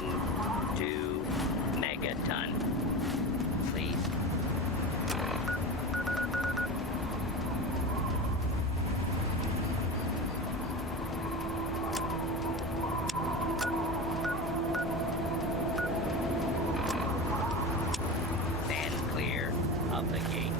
2 megaton, please. Stand clear of the gate.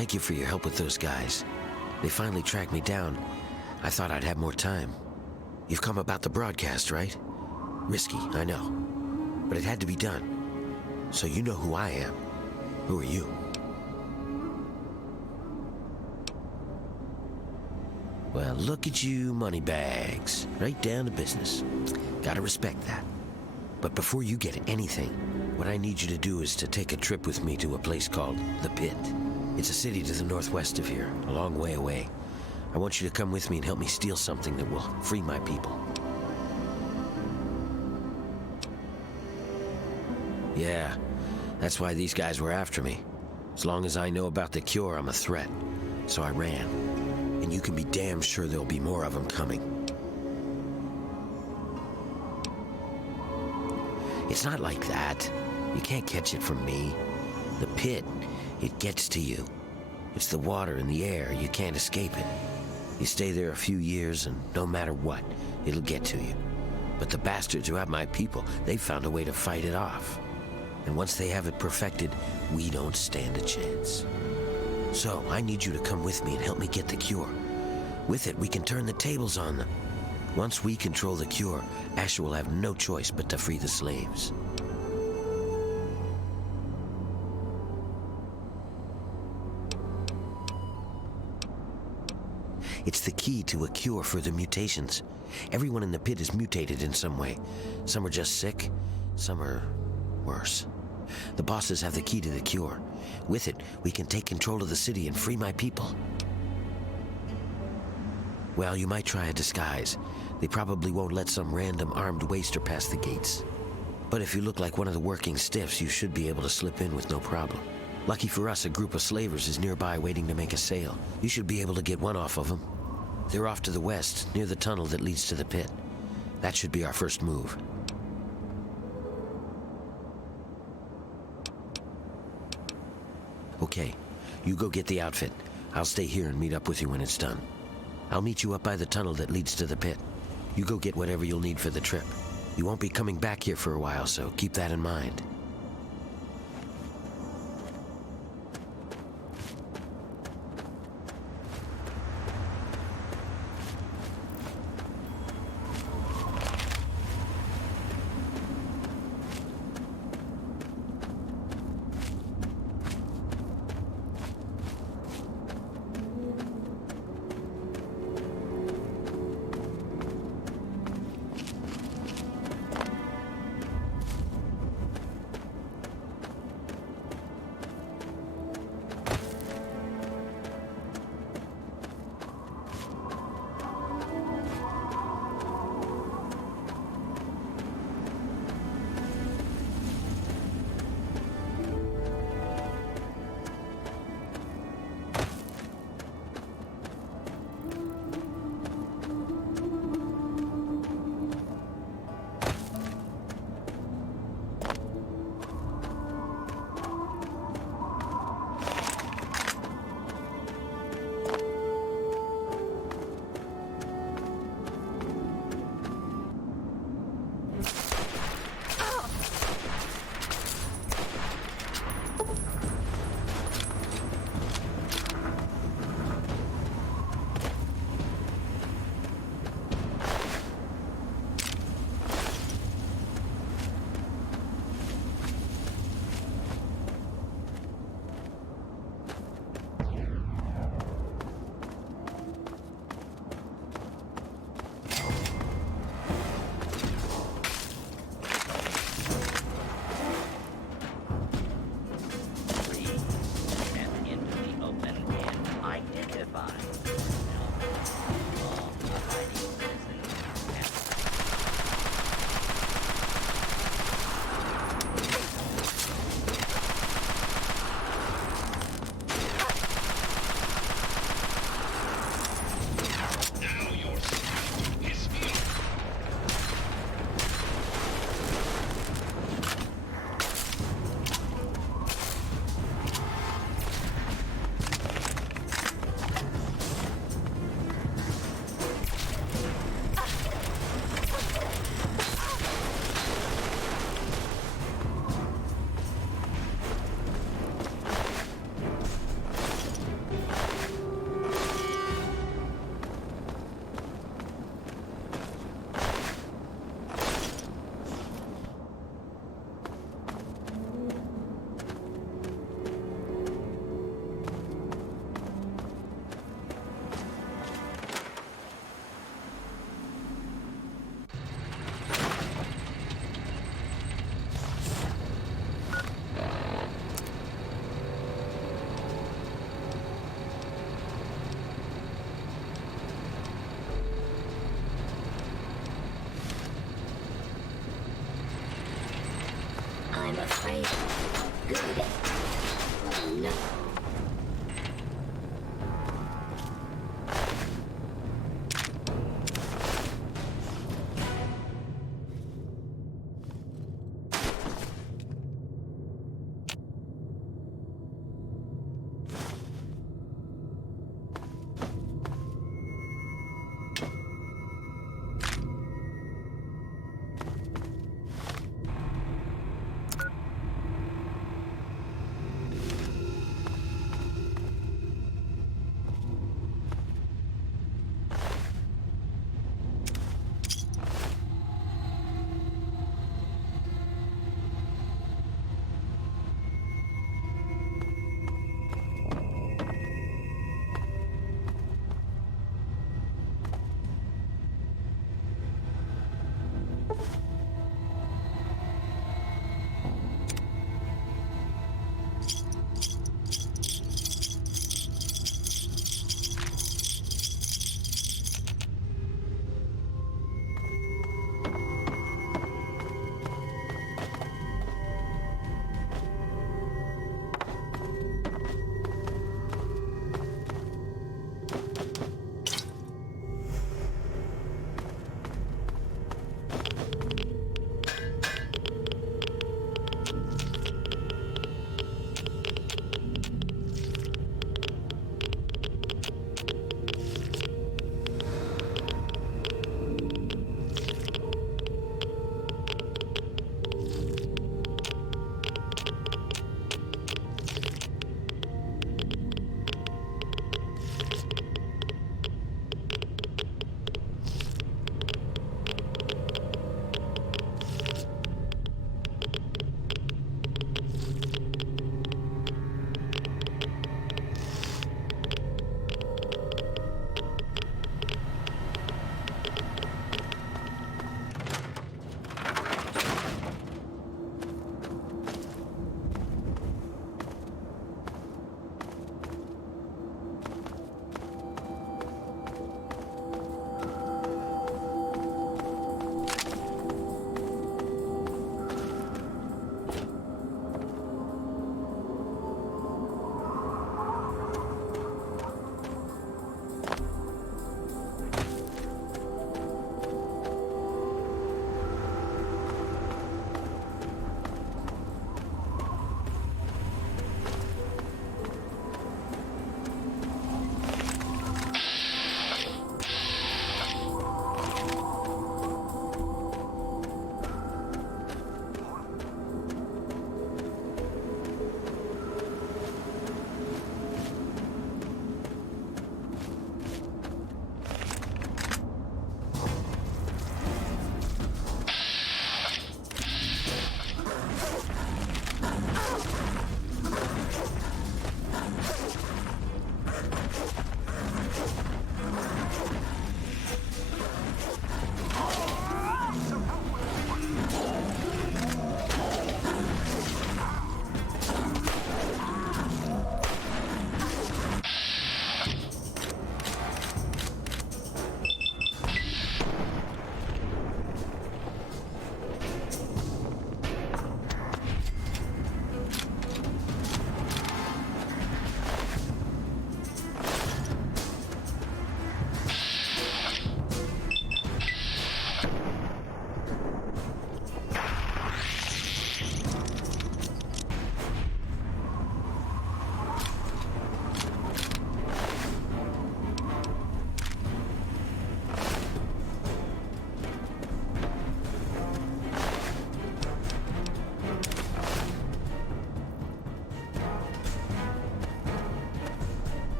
thank you for your help with those guys. They finally tracked me down. I thought I'd have more time. You've come about the broadcast, right? Risky, I know. But it had to be done. So you know who I am. Who are you? Well, look at you, moneybags. Right down to business. Gotta respect that. But before you get anything, what I need you to do is to take a trip with me to a place called The Pit. It's a city to the northwest of here, a long way away. I want you to come with me and help me steal something that will free my people. Yeah, that's why these guys were after me. As long as I know about the cure, I'm a threat. So I ran. And you can be damn sure there'll be more of them coming. It's not like that. You can't catch it from me. The pit, it gets to you. It's the water and the air. You can't escape it. You stay there a few years, and no matter what, it'll get to you. But the bastards who have my people, they've found a way to fight it off. And once they have it perfected, we don't stand a chance. So, I need you to come with me and help me get the cure. With it, we can turn the tables on them. Once we control the cure, Asher will have no choice but to free the slaves. It's the key to a cure for the mutations. Everyone in the pit is mutated in some way. Some are just sick, some are worse. The bosses have the key to the cure. With it, we can take control of the city and free my people. Well, you might try a disguise. They probably won't let some random armed waster pass the gates. But if you look like one of the working stiffs, you should be able to slip in with no problem. Lucky for us, a group of slavers is nearby waiting to make a sale. You should be able to get one off of them. They're off to the west, near the tunnel that leads to the pit. That should be our first move. Okay, you go get the outfit. I'll stay here and meet up with you when it's done. I'll meet you up by the tunnel that leads to the pit. You go get whatever you'll need for the trip. You won't be coming back here for a while, so keep that in mind.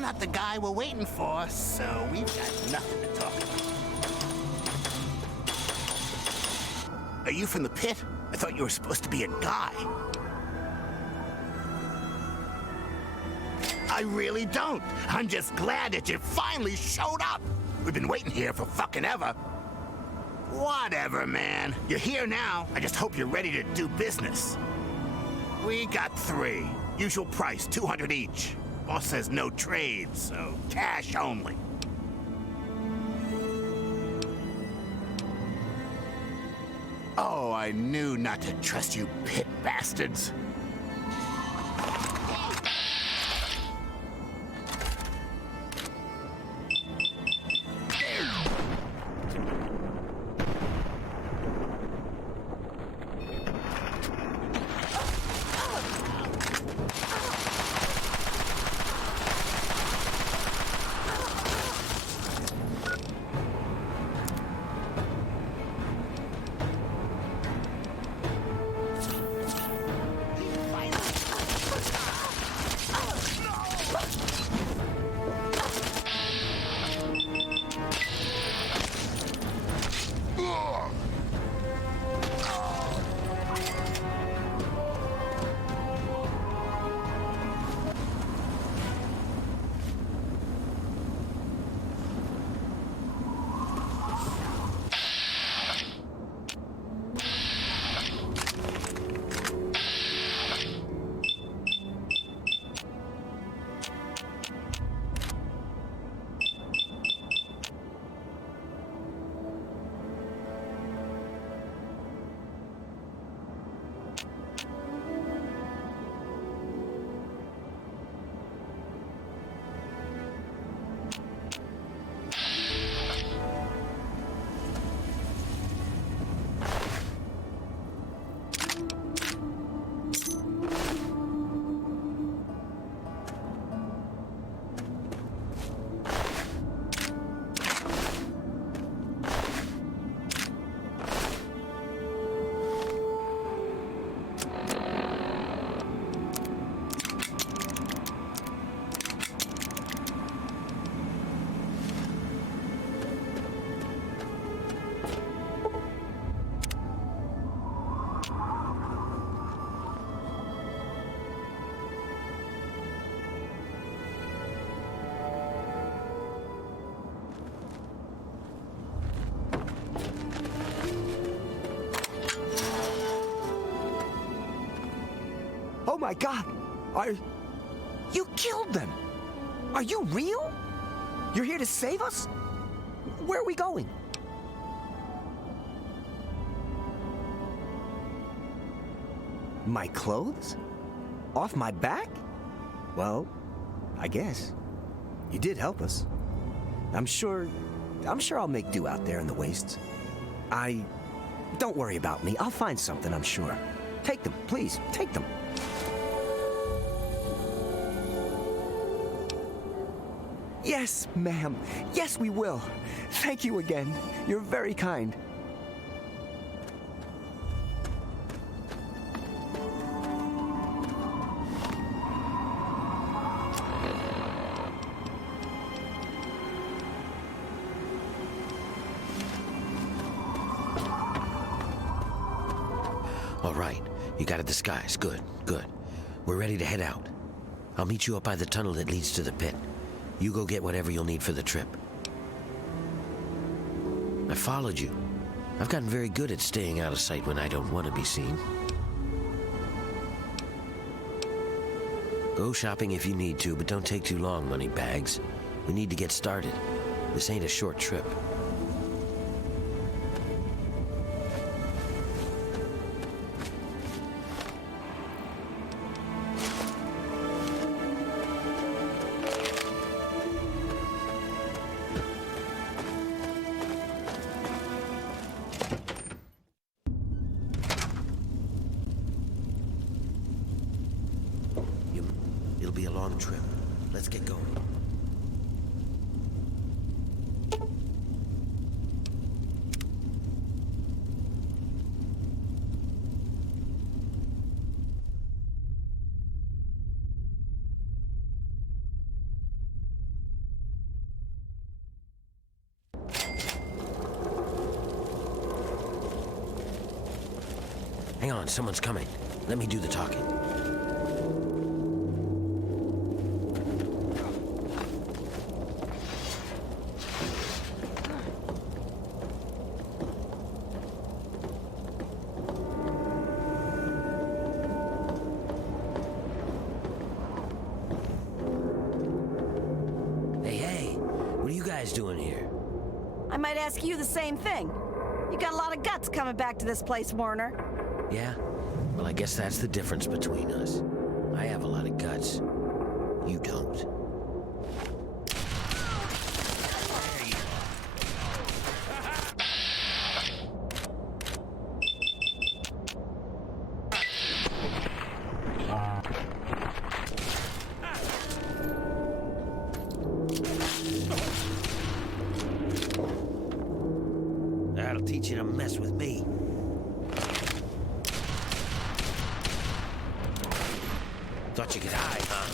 You're not the guy we're waiting for, so we've got nothing to talk about. Are you from the pit? I thought you were supposed to be a guy. I really don't. I'm just glad that you finally showed up. We've been waiting here for fucking ever. Whatever, man. You're here now. I just hope you're ready to do business. We got 3. Usual price, 200 each. Boss says no trade, so cash only. Oh, I knew not to trust you pit bastards. Oh my God! You killed them! Are you real? You're here to save us? Where are we going? My clothes? Off my back? Well, I guess. You did help us. I'm sure I'll make do out there in the wastes. Don't worry about me. I'll find something, I'm sure. Take them, please. Take them. Yes, ma'am. Yes, we will. Thank you again. You're very kind. All right, you got a disguise. Good, good. We're ready to head out. I'll meet you up by the tunnel that leads to the pit. You go get whatever you'll need for the trip. I followed you. I've gotten very good at staying out of sight when I don't want to be seen. Go shopping if you need to, but don't take too long, moneybags. We need to get started. This ain't a short trip. It'll be a long trip. Let's get going. Hang on, someone's coming. Let me do the talking. Hey, what are you guys doing here? I might ask you the same thing. You got a lot of guts coming back to this place, Warner. Yeah? Well, I guess that's the difference between us. I have a lot of guts. You don't. That'll teach you to mess with me. Thought you could hide, huh?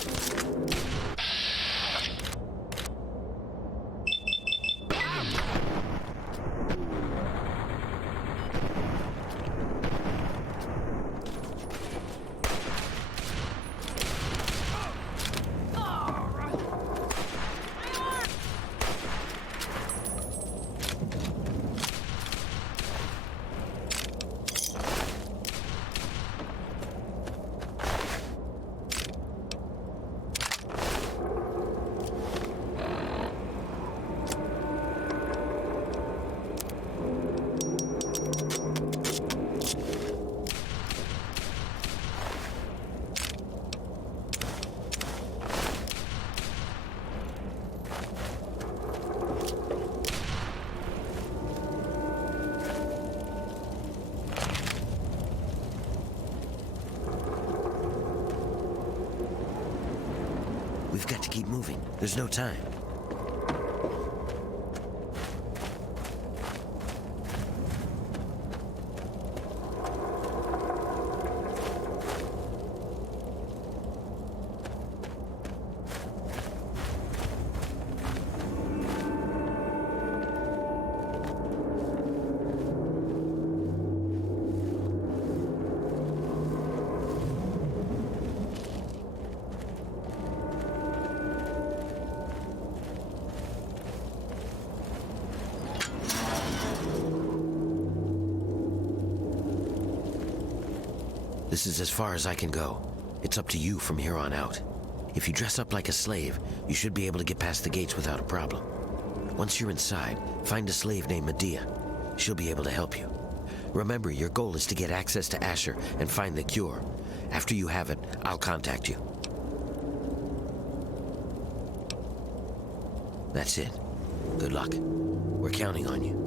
We've got to keep moving. There's no time. This is as far as I can go. It's up to you from here on out. If you dress up like a slave, you should be able to get past the gates without a problem. Once you're inside, find a slave named Medea. She'll be able to help you. Remember, your goal is to get access to Asher and find the cure. After you have it, I'll contact you. That's it. Good luck. We're counting on you.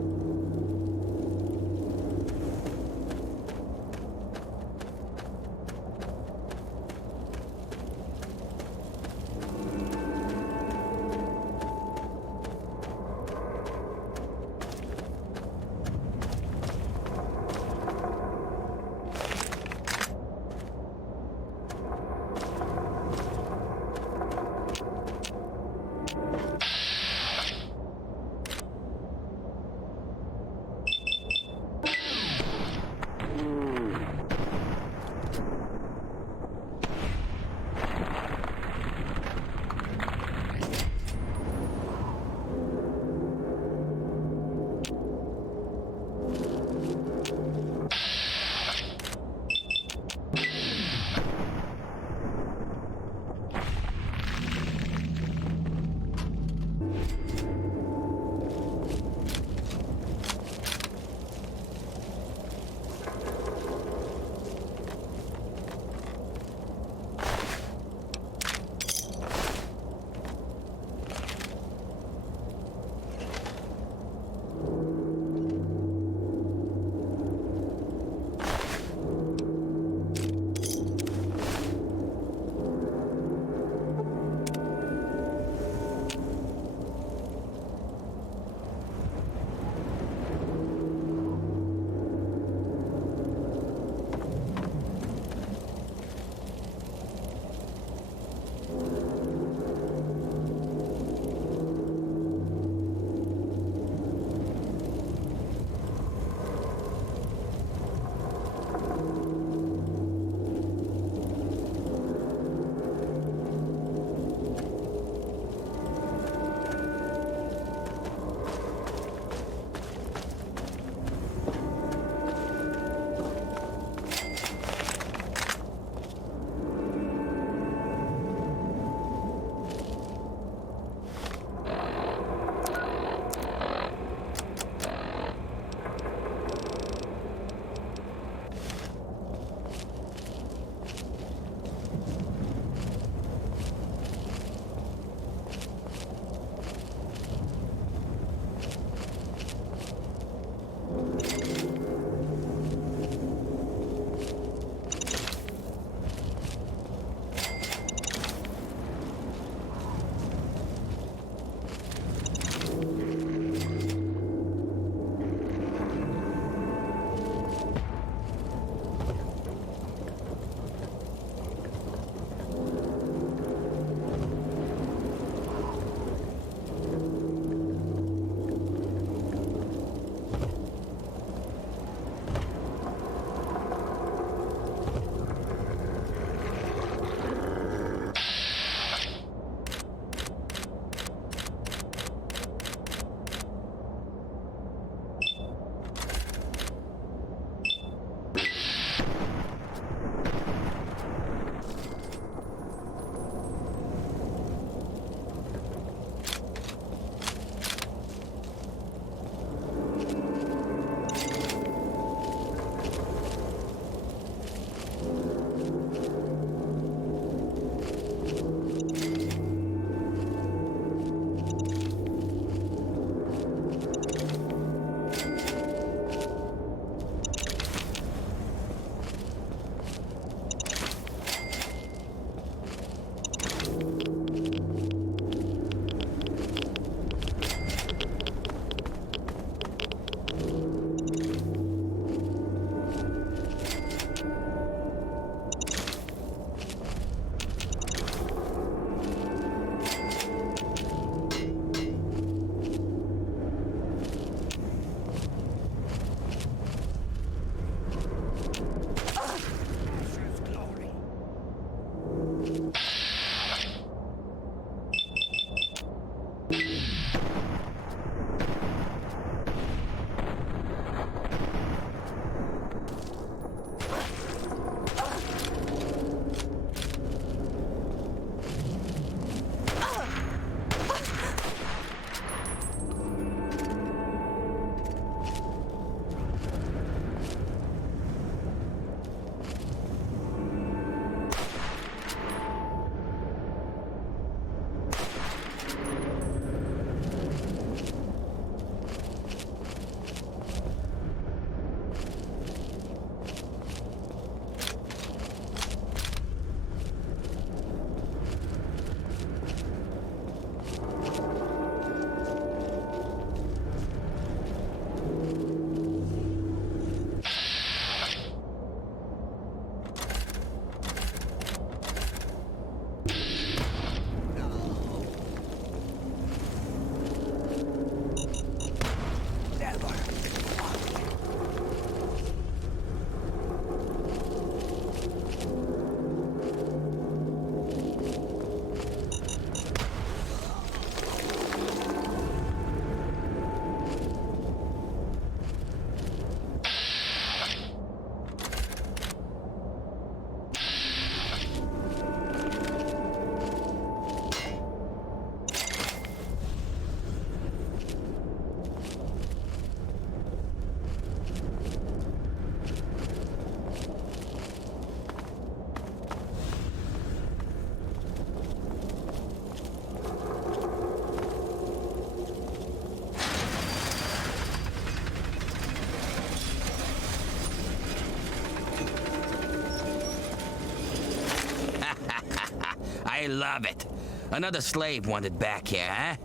I love it. Another slave wanted back here, huh?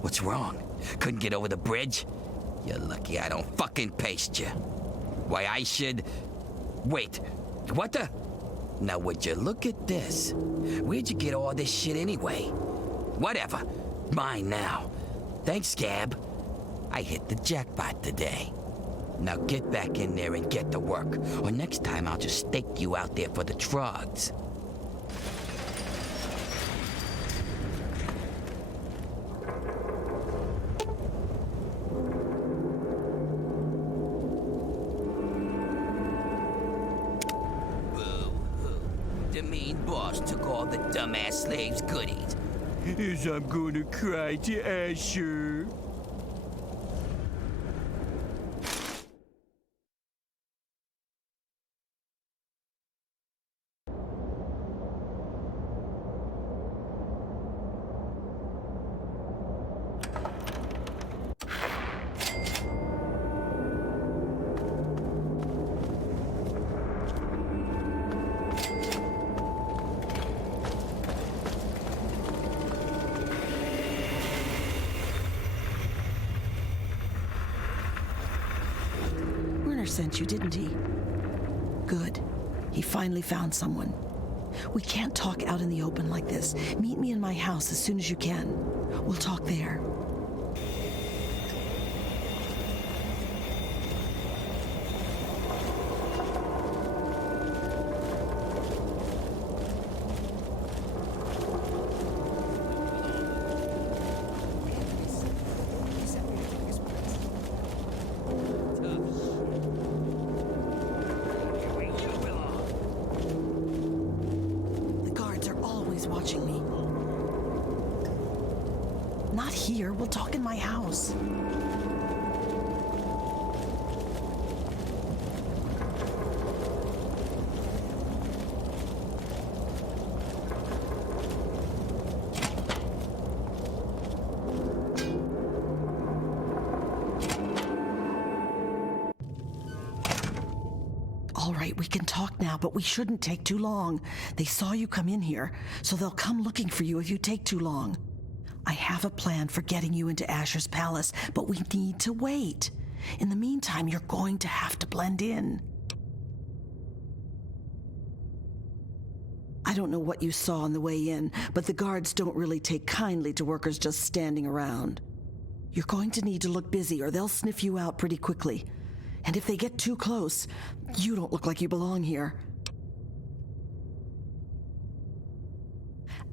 What's wrong? Couldn't get over the bridge? You're lucky I don't fucking paste you. Why, I should... Wait, what the... Now, would you look at this? Where'd you get all this shit anyway? Whatever. Mine now. Thanks, Scab. I hit the jackpot today. Now get back in there and get to work, or next time I'll just stake you out there for the drugs. The mean boss took all the dumbass slaves' goodies. As I'm gonna cry to Asher. Sent you, didn't he? Good. He finally found someone. We can't talk out in the open like this. Meet me in my house as soon as you can. We'll talk there. Watching me. Not here. We'll talk in my house. All right, we can talk now, but we shouldn't take too long. They saw you come in here, so they'll come looking for you if you take too long. I have a plan for getting you into Asher's palace, but we need to wait. In the meantime, you're going to have to blend in. I don't know what you saw on the way in, but the guards don't really take kindly to workers just standing around. You're going to need to look busy, or they'll sniff you out pretty quickly. And if they get too close, you don't look like you belong here.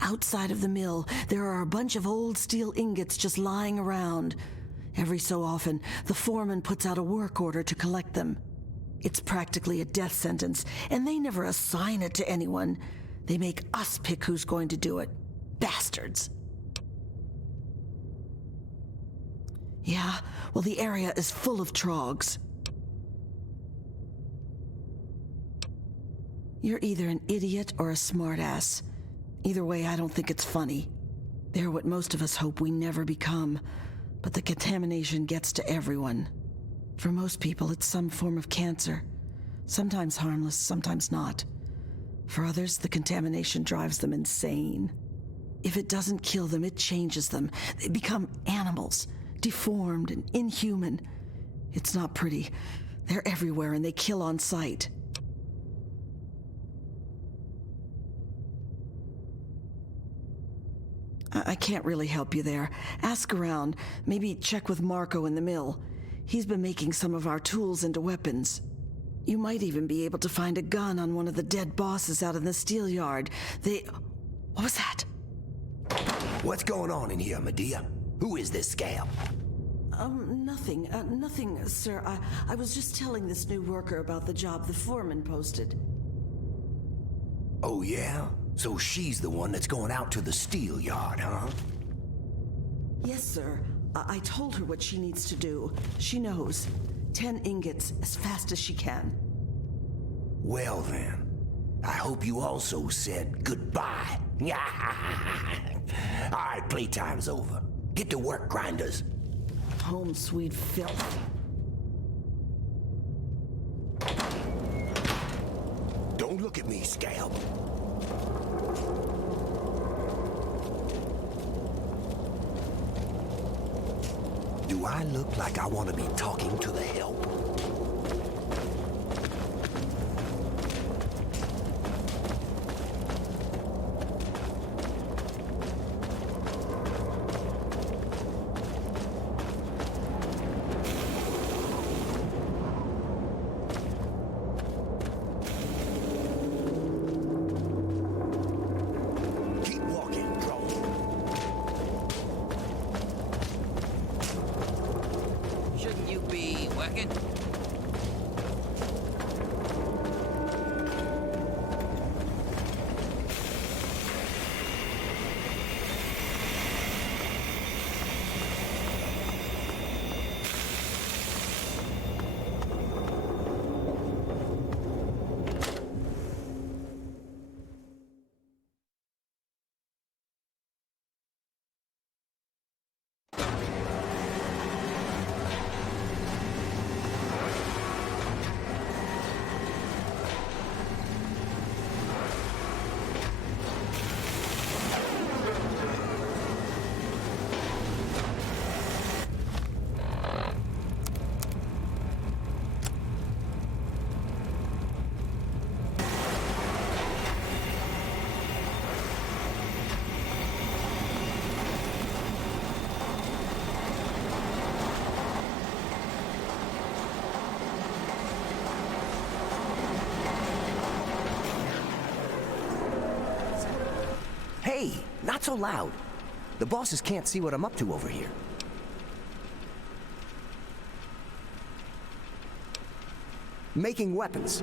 Outside of the mill, there are a bunch of old steel ingots just lying around. Every so often, the foreman puts out a work order to collect them. It's practically a death sentence, and they never assign it to anyone. They make us pick who's going to do it. Bastards. Yeah, well, the area is full of trogs. You're either an idiot or a smartass. Either way, I don't think it's funny. They're what most of us hope we never become, but the contamination gets to everyone. For most people, it's some form of cancer. Sometimes harmless, sometimes not. For others, the contamination drives them insane. If it doesn't kill them, it changes them. They become animals, deformed and inhuman. It's not pretty. They're everywhere and they kill on sight. I can't really help you there. Ask around. Maybe check with Marco in the mill. He's been making some of our tools into weapons. You might even be able to find a gun on one of the dead bosses out in the steel yard. What was that? What's going on in here, Medea? Who is this scab? Nothing. Nothing, sir. I was just telling this new worker about the job the foreman posted. Oh, yeah? So she's the one that's going out to the steel yard, huh? Yes, sir. I told her what she needs to do. She knows. 10 ingots as fast as she can. Well, then. I hope you also said goodbye. All right, playtime's over. Get to work, grinders. Home sweet filth. Don't look at me, scab. Do I look like I want to be talking to the help? Keep walking, Drone. Shouldn't you be working? Hey, not so loud. The bosses can't see what I'm up to over here. Making weapons.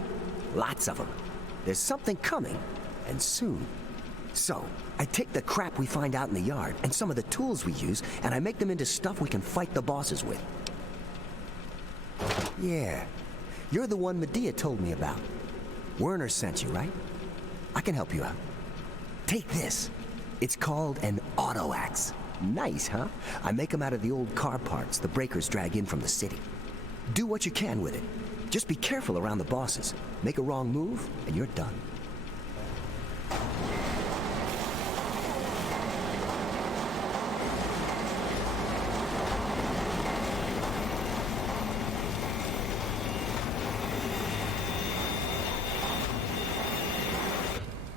Lots of them. There's something coming, and soon. So, I take the crap we find out in the yard and some of the tools we use, and I make them into stuff we can fight the bosses with. Yeah, you're the one Medea told me about. Werner sent you, right? I can help you out. Take this. It's called an auto axe. Nice, huh? I make them out of the old car parts the breakers drag in from the city. Do what you can with it. Just be careful around the bosses. Make a wrong move, and you're done.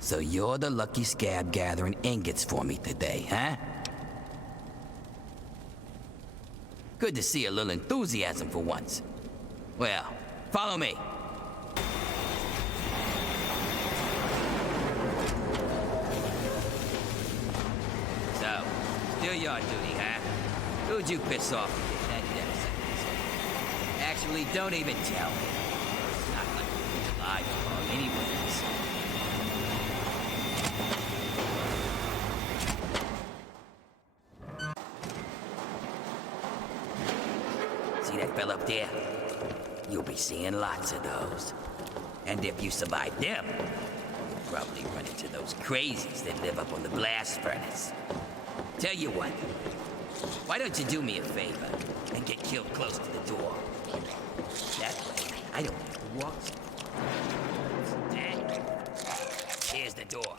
So you're the lucky scab gathering ingots for me today, huh? Good to see a little enthusiasm for once. Well, follow me. So, still your duty, huh? Who'd you piss off to get that death sentence? Actually, don't even tell me. Not like you're alive long anyways. See that fella up there? You'll be seeing lots of those. And if you survive them, you'll probably run into those crazies that live up on the blast furnace. Tell you what, why don't you do me a favor and get killed close to the door? That way, I don't have to walk. Here's the door.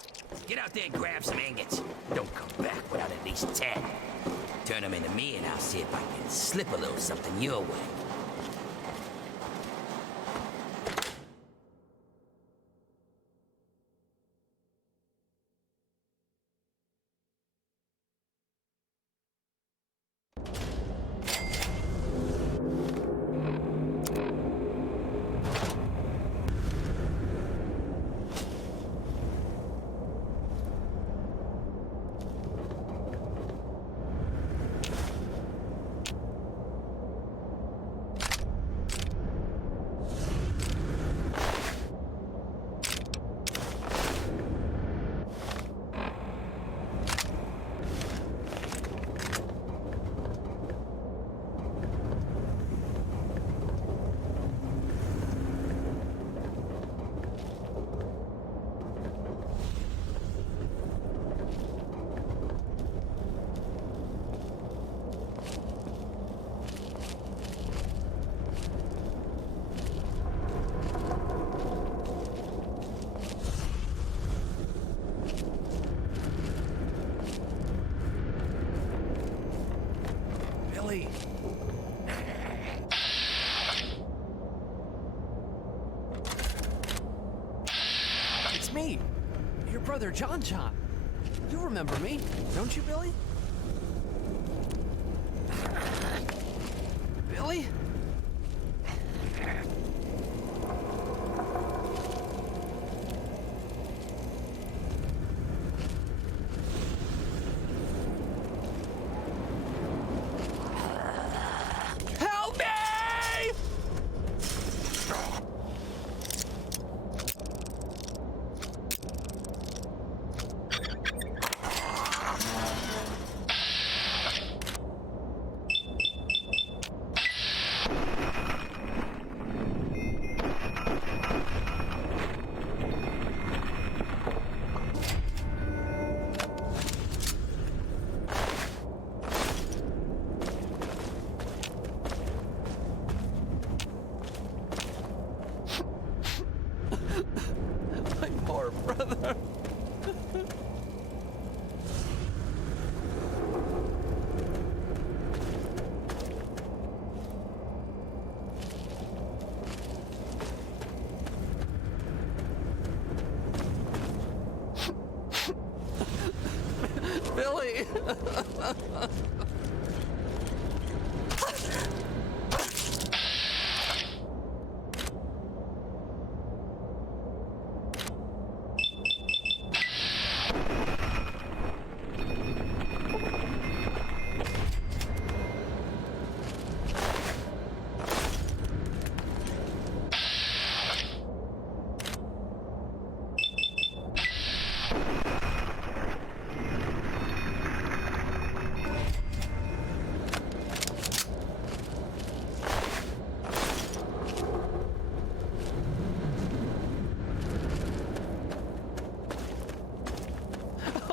Get out there and grab some ingots. Don't come back without at least 10. Turn them into me and I'll see if I can slip a little something your way. brother John John. You remember me, don't you, Billy? Billy? Help me! My poor brother. Billy.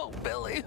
Oh, Billy.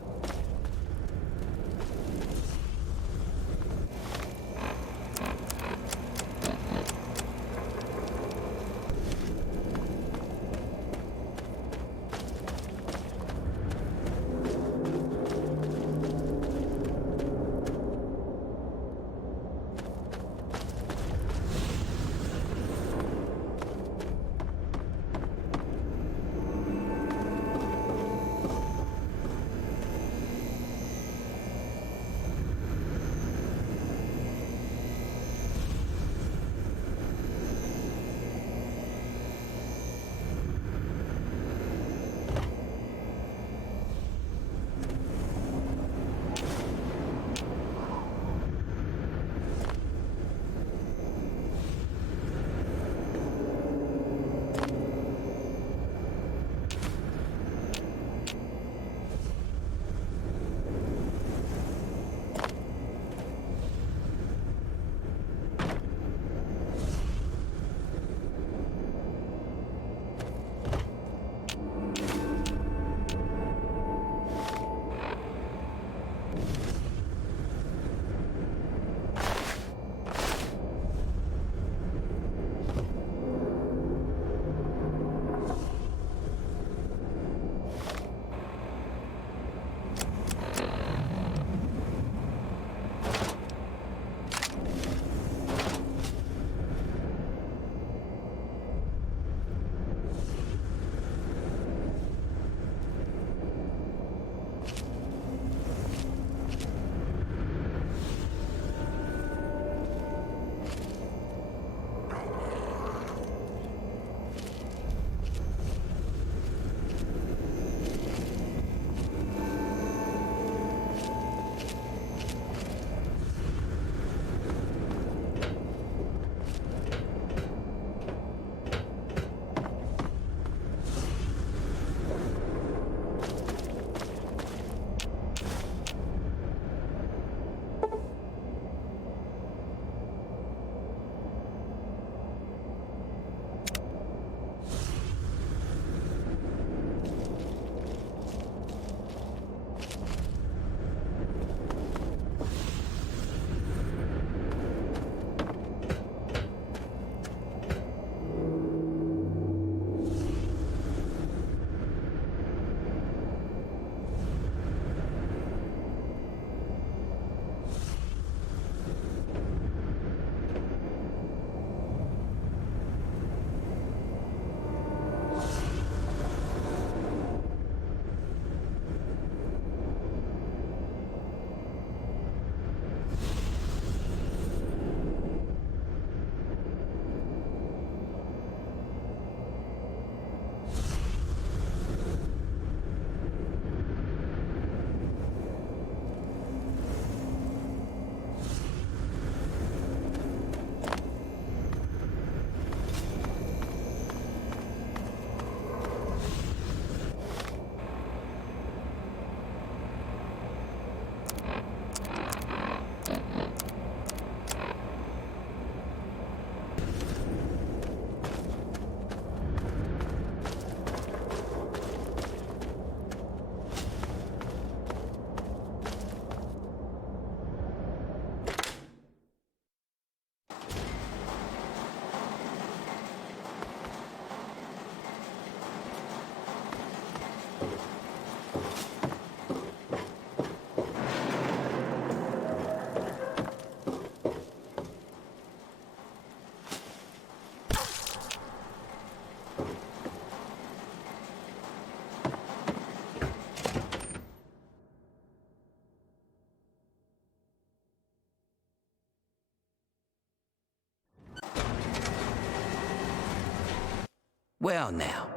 Well now,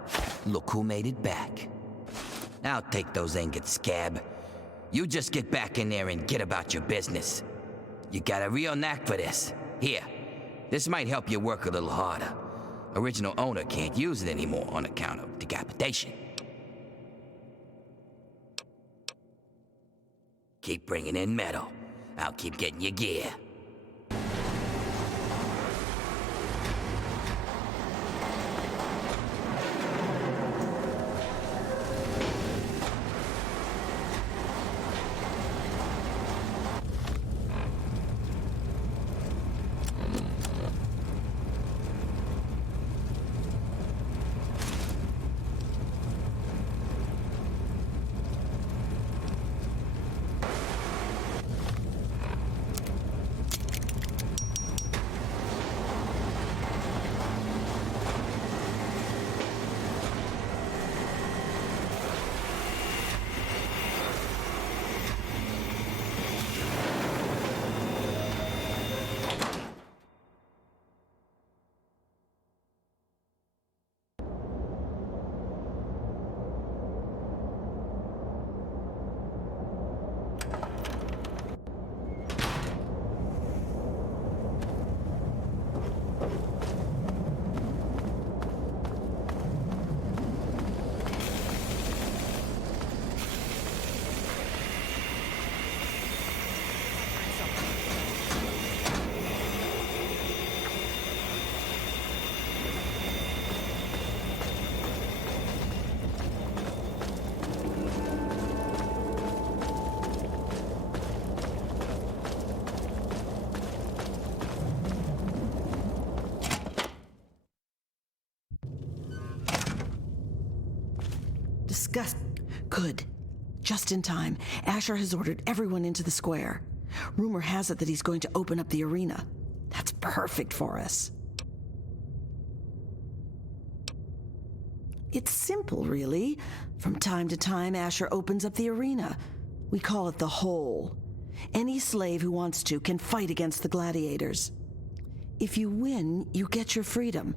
look who made it back. I'll take those ingots, Scab. You just get back in there and get about your business. You got a real knack for this. Here, this might help you work a little harder. Original owner can't use it anymore on account of decapitation. Keep bringing in metal. I'll keep getting you gear. Disgust. Good. Just in time. Asher has ordered everyone into the square. Rumor has it that he's going to open up the arena. That's perfect for us. It's simple, really. From time to time, Asher opens up the arena. We call it the Hole. Any slave who wants to can fight against the gladiators. If you win, you get your freedom.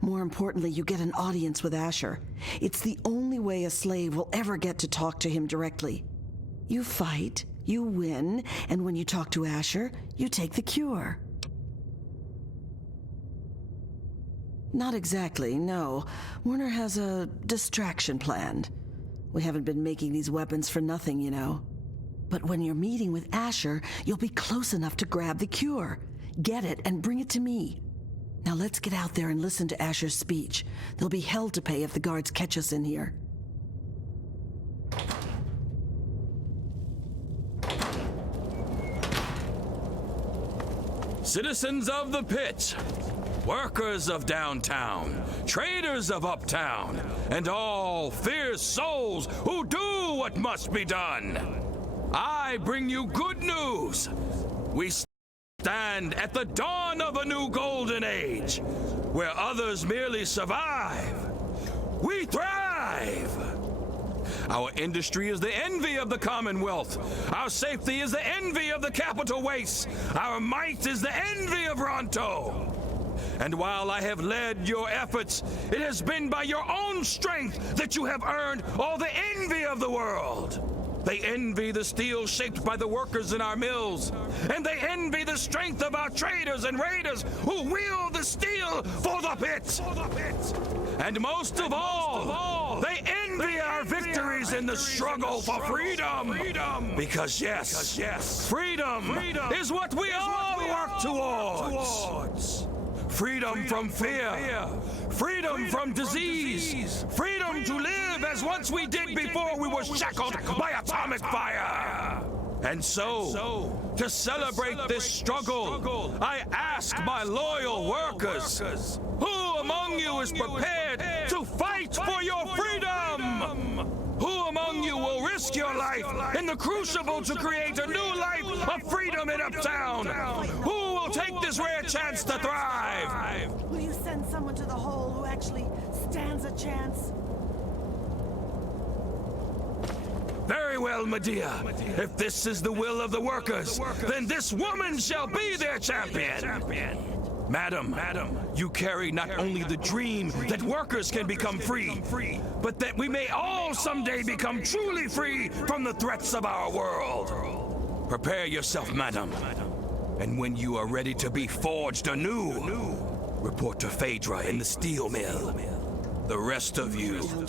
More importantly, you get an audience with Asher. It's the only way a slave will ever get to talk to him directly. You fight, you win, and when you talk to Asher, you take the cure. Not exactly, no. Werner has a distraction planned. We haven't been making these weapons for nothing, you know. But when you're meeting with Asher, you'll be close enough to grab the cure. Get it and bring it to me. Now let's get out there and listen to Asher's speech. There'll be hell to pay if the guards catch us in here. Citizens of the pit, workers of downtown, traders of uptown, and all fierce souls who do what must be done, I bring you good news. We stand at the dawn of a new golden age, where others merely survive. We thrive! Our industry is the envy of the Commonwealth. Our safety is the envy of the capital wastes. Our might is the envy of Ronto. And while I have led your efforts, it has been by your own strength that you have earned all the envy of the world. They envy the steel shaped by the workers in our mills, and they envy the strength of our traders and raiders who wield the steel for the pit. And most of all, they envy our victories in the struggle for freedom. Because yes, freedom is what we all work towards. Freedom from fear, freedom from disease, freedom to live as once we did before we were shackled by atomic fire. And so, to celebrate this struggle, I ask my loyal workers, who among you is prepared to fight for your freedom? Who among you will risk your life in the crucible to create a new life of freedom in Uptown? Who will take this rare chance to thrive? Will you send someone to the Hole who actually stands a chance? Very well, Medea. If this is the will of the workers, then this woman shall be their champion. Madam, you carry not only the dream that workers can become free, but that we may all someday become truly free from the threats of our world. Prepare yourself, madam. And when you are ready to be forged anew, report to Phaedra in the steel mill. The rest of you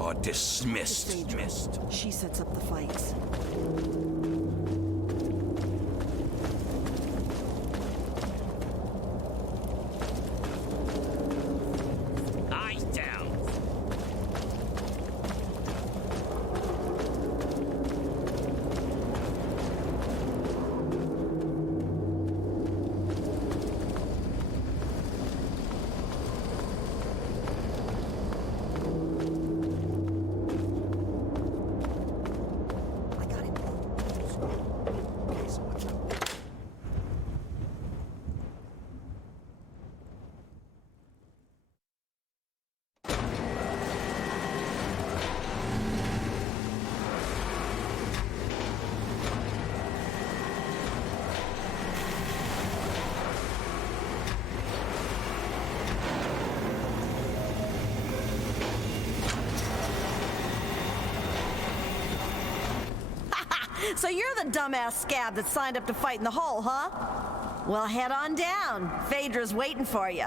are dismissed. She sets up the fights. Eyes down. So you're the dumbass scab that signed up to fight in the hole, huh? Well, head on down. Phaedra's waiting for you.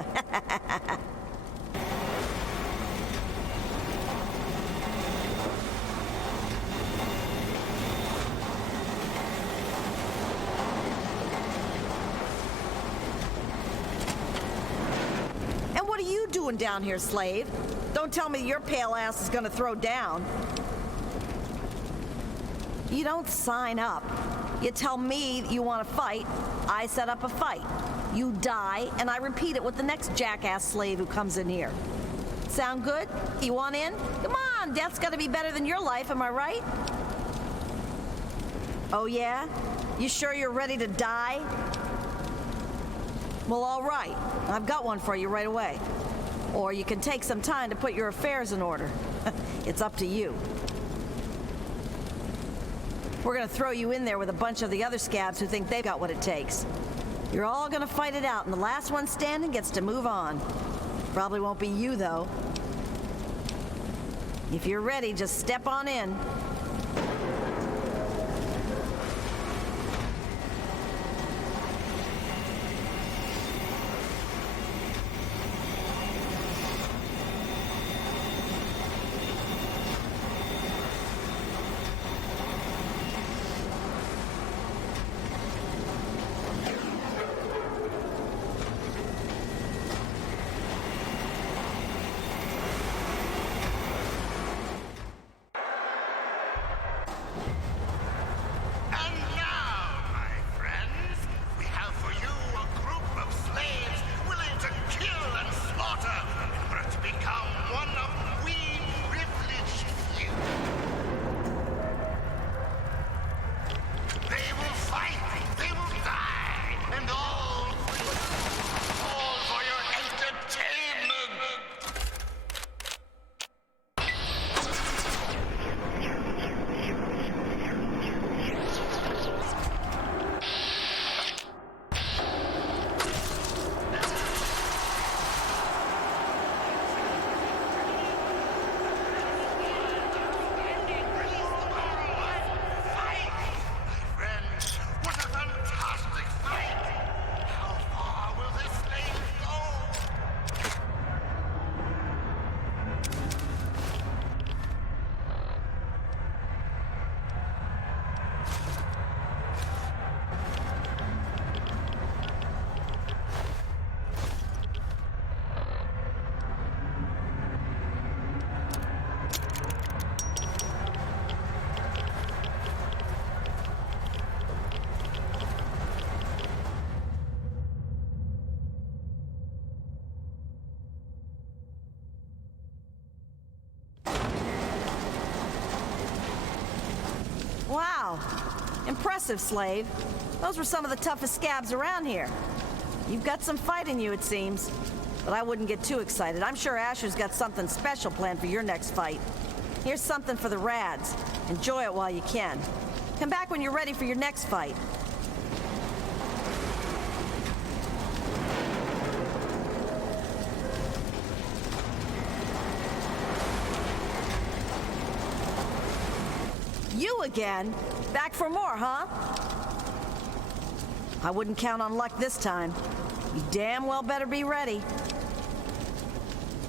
And what are you doing down here, slave? Don't tell me your pale ass is gonna throw down. You don't sign up. You tell me you want to fight, I set up a fight. You die, and I repeat it with the next jackass slave who comes in here. Sound good? You want in? Come on, death's got to be better than your life, am I right? Oh yeah? You sure you're ready to die? Well, all right. I've got one for you right away. Or you can take some time to put your affairs in order. It's up to you. We're gonna throw you in there with a bunch of the other scabs who think they've got what it takes. You're all gonna fight it out, and the last one standing gets to move on. Probably won't be you, though. If you're ready, just step on in. Wow. Impressive, slave. Those were some of the toughest scabs around here. You've got some fight in you, it seems. But I wouldn't get too excited. I'm sure Asher's got something special planned for your next fight. Here's something for the Rads. Enjoy it while you can. Come back when you're ready for your next fight. You again? Back for more, huh? I wouldn't count on luck this time. You damn well better be ready.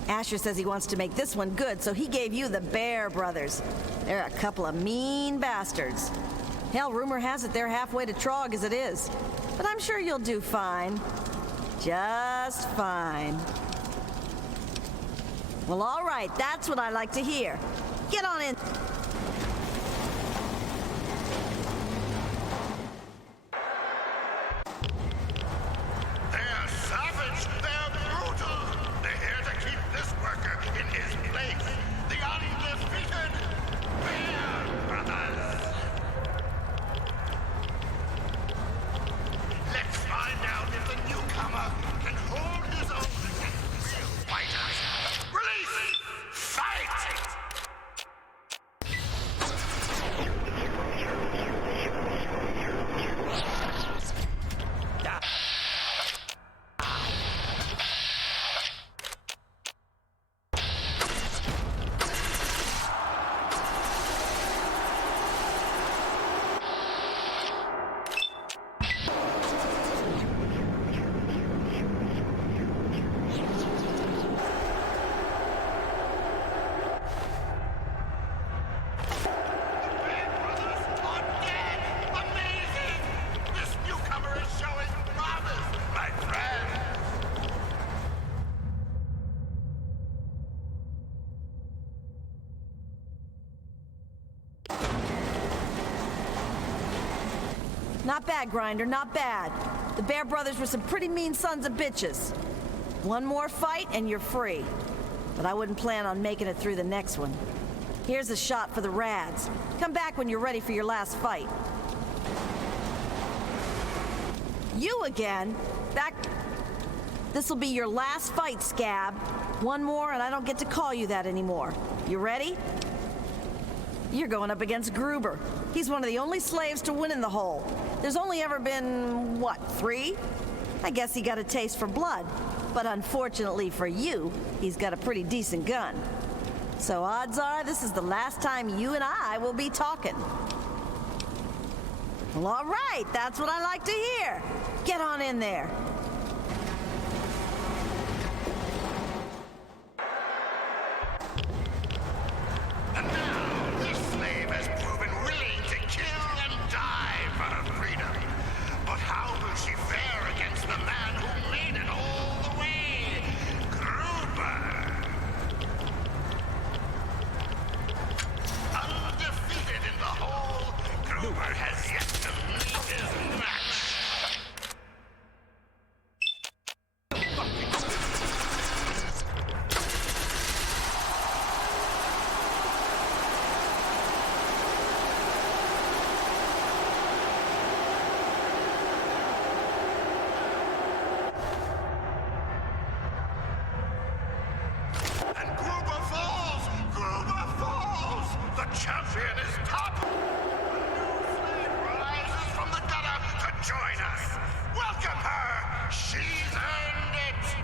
Asher says he wants to make this one good, so he gave you the Bear Brothers. They're a couple of mean bastards. Hell, rumor has it they're halfway to Trog as it is. But I'm sure you'll do fine. Just fine. Well, all right, that's what I like to hear. Get on in. They're savage, they're brutal. They're here to keep this worker in his place. The undefeated Bear Brothers. Let's find out if the newcomer can hold his own against real fighters. Release! Fight! Not bad, Grinder, not bad. The Bear Brothers were some pretty mean sons of bitches. One more fight and you're free. But I wouldn't plan on making it through the next one. Here's a shot for the Rads. Come back when you're ready for your last fight. You again? Back... This'll be your last fight, Scab. One more and I don't get to call you that anymore. You ready? You're going up against Gruber. He's one of the only slaves to win in the hole. There's only ever been, what, 3? I guess he got a taste for blood. But unfortunately for you, he's got a pretty decent gun. So odds are this is the last time you and I will be talking. Well, all right, that's what I like to hear. Get on in there. And now, this slave has proven willing to kill and die for her freedom. But how will she fare against the man who made it all the way? Gruber! Undefeated in the hole, Gruber has yet to meet his match. And Gruber falls! Gruber falls! The champion is top! A new slave rises from the gutter to join us! Welcome her! She's earned it!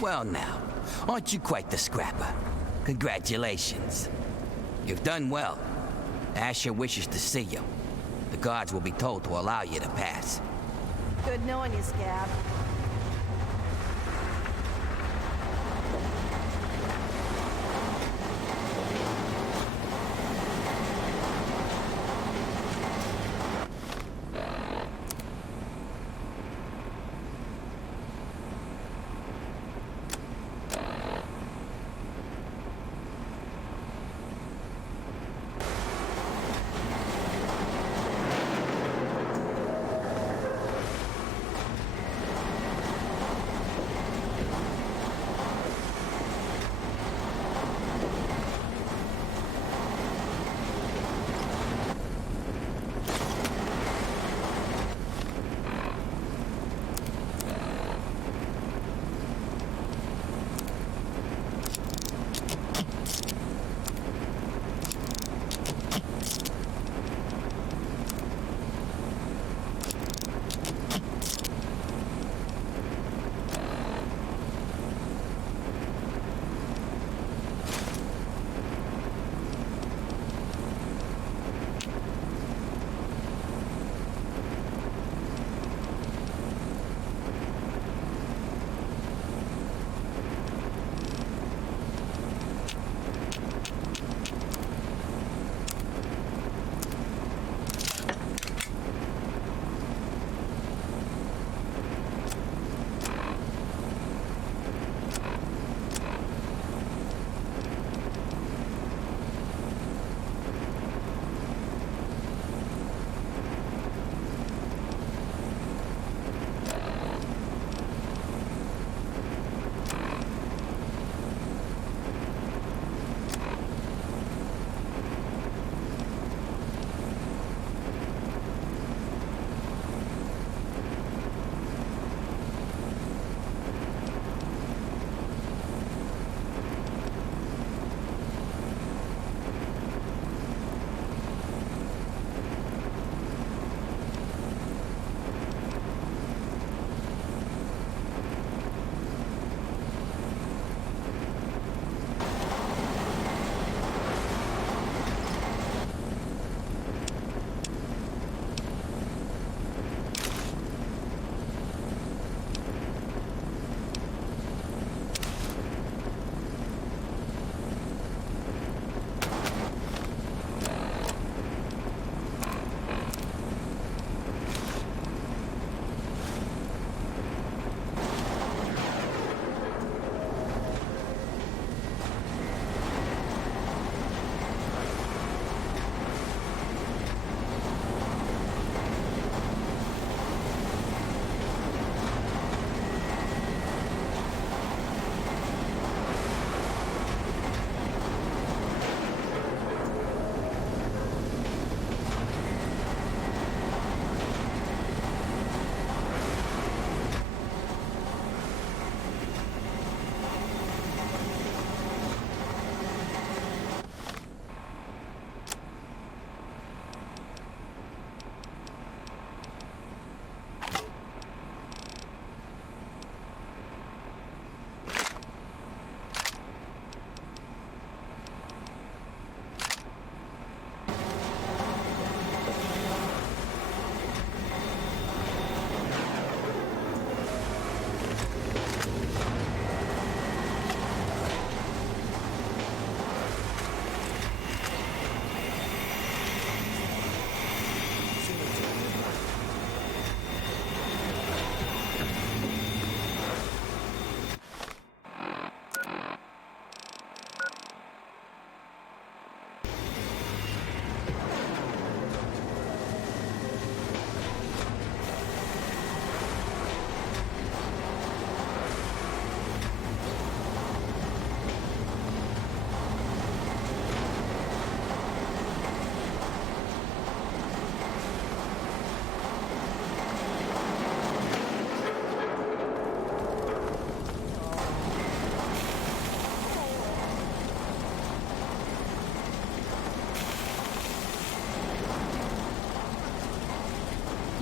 Well now, aren't you quite the scrapper? Congratulations. You've done well. Asher wishes to see you. The guards will be told to allow you to pass. Good knowing you, Scab.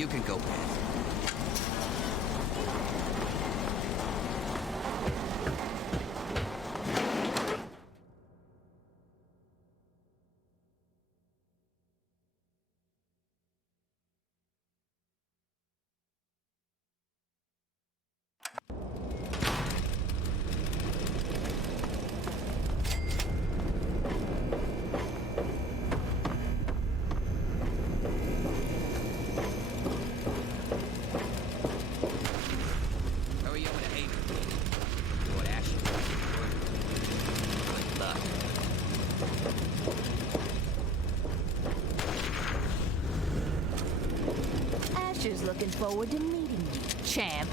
You can go past. Hurry over to Haven. Lord Asher. Good luck. Asher's looking forward to meeting you, champ.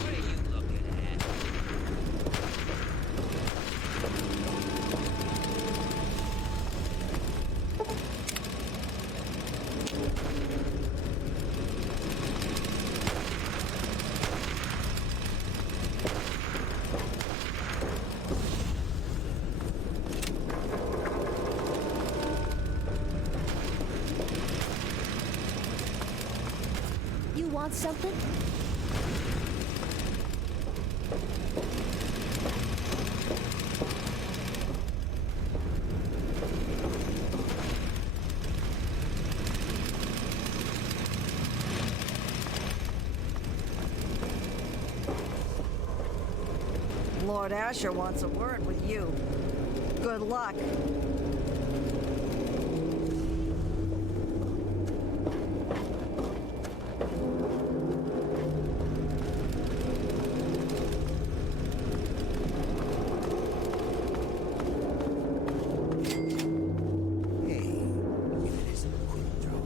What are you looking at? You want something? Lord Asher wants a word with you. Good luck. Hey, if it isn't a quick draw.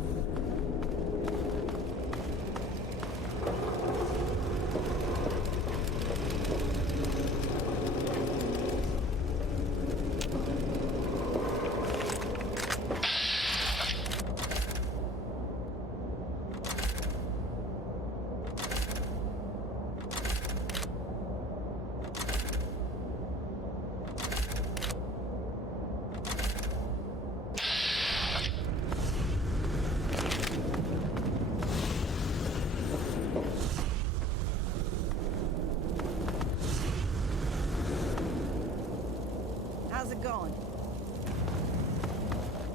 How's it going?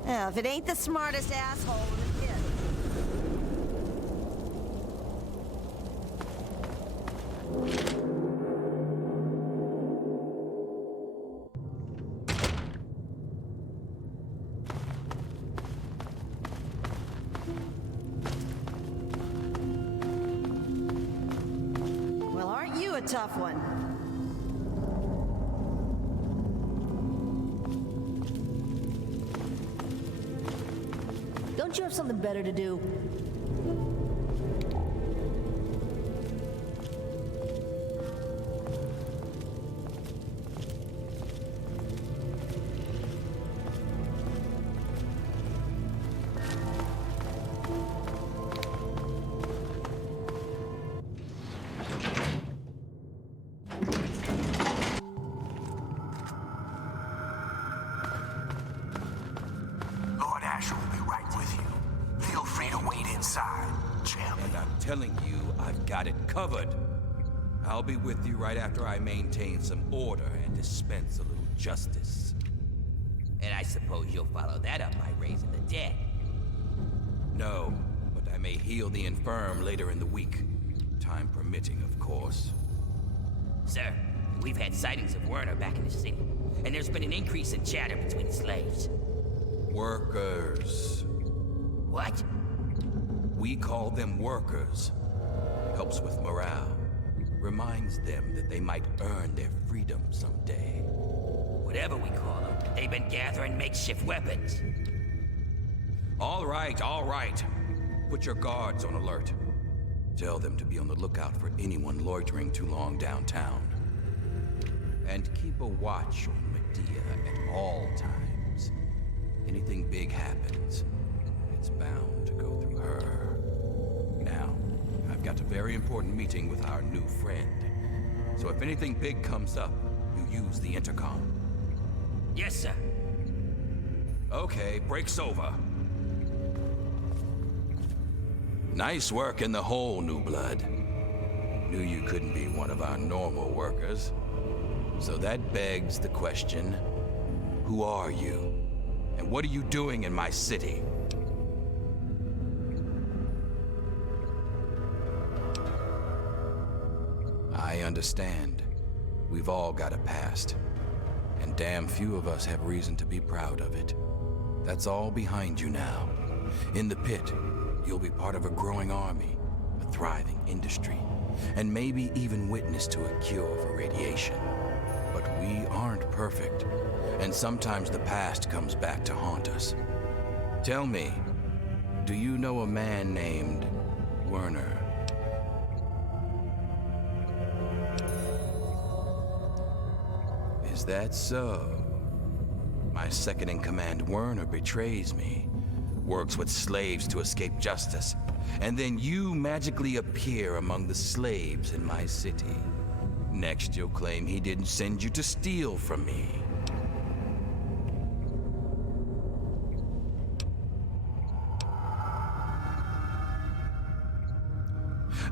Yeah, if it ain't the smartest asshole in the pit. Well, aren't you a tough one? Don't you have something better to do? Lord Asher will be right with you. Feel free to wait inside, champ. And I'm telling you, I've got it covered. I'll be with you right after I maintain some order and dispense a little justice. And I suppose you'll follow that up by raising the dead. No, but I may heal the infirm later in the week. Time permitting, of course. Sir, we've had sightings of Werner back in the city, and there's been an increase in chatter between the slaves. Workers. What? We call them workers. Helps with morale. Reminds them that they might earn their freedom someday. Whatever we call them, they've been gathering makeshift weapons. All right, all right. Put your guards on alert. Tell them to be on the lookout for anyone loitering too long downtown. And keep a watch on Medea at all times. Anything big happens, very important meeting with our new friend. So if anything big comes up, you use the intercom. Yes, sir. Okay, break's over. Nice work in the hole, New Blood. Knew you couldn't be one of our normal workers. So that begs the question, who are you? And what are you doing in my city? I understand. We've all got a past. And damn few of us have reason to be proud of it. That's all behind you now. In the pit, you'll be part of a growing army, a thriving industry, and maybe even witness to a cure for radiation. But we aren't perfect, and sometimes the past comes back to haunt us. Tell me, do you know a man named Werner? Is that so? My second-in-command Werner betrays me, works with slaves to escape justice, and then you magically appear among the slaves in my city. Next, you'll claim he didn't send you to steal from me.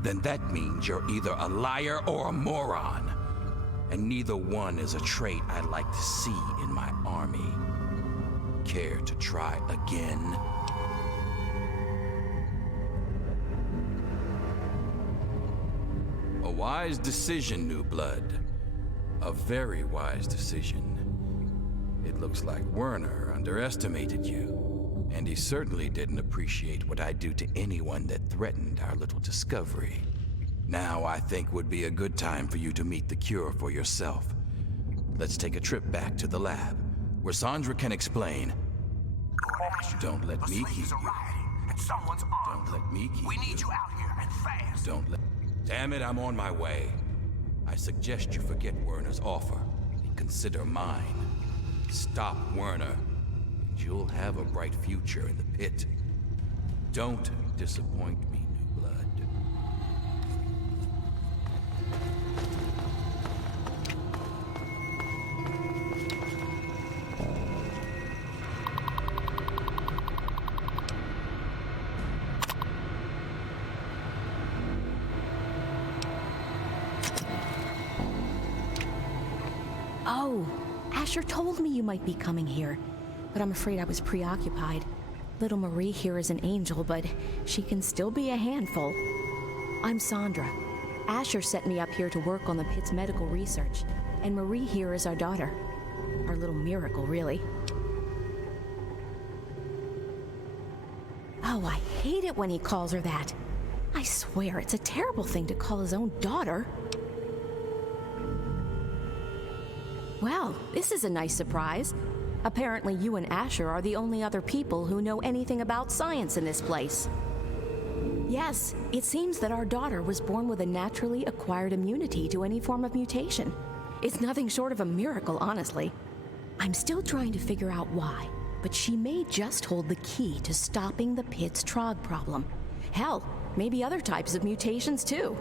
Then that means you're either a liar or a moron. And neither one is a trait I'd like to see in my army. Care to try again? A wise decision, New Blood. A very wise decision. It looks like Werner underestimated you, and he certainly didn't appreciate what I'd do to anyone that threatened our little discovery. Now I think would be a good time for you to meet the cure for yourself. Let's take a trip back to the lab, where Sandra can explain. Don't let me keep you. Don't let me keep you. We need you out here and fast. Don't let... Damn it, I'm on my way. I suggest you forget Werner's offer and consider mine. Stop Werner, and you'll have a bright future in the pit. Don't disappoint me. Oh, Asher told me you might be coming here, but I'm afraid I was preoccupied. Little Marie here is an angel, but she can still be a handful. I'm Sandra. Asher sent me up here to work on the pit's medical research, and Marie here is our daughter. Our little miracle, really. Oh, I hate it when he calls her that. I swear, it's a terrible thing to call his own daughter. Well, this is a nice surprise. Apparently you and Asher are the only other people who know anything about science in this place. Yes, it seems that our daughter was born with a naturally acquired immunity to any form of mutation. It's nothing short of a miracle, honestly. I'm still trying to figure out why, but she may just hold the key to stopping the pit's Trog problem. Hell, maybe other types of mutations too.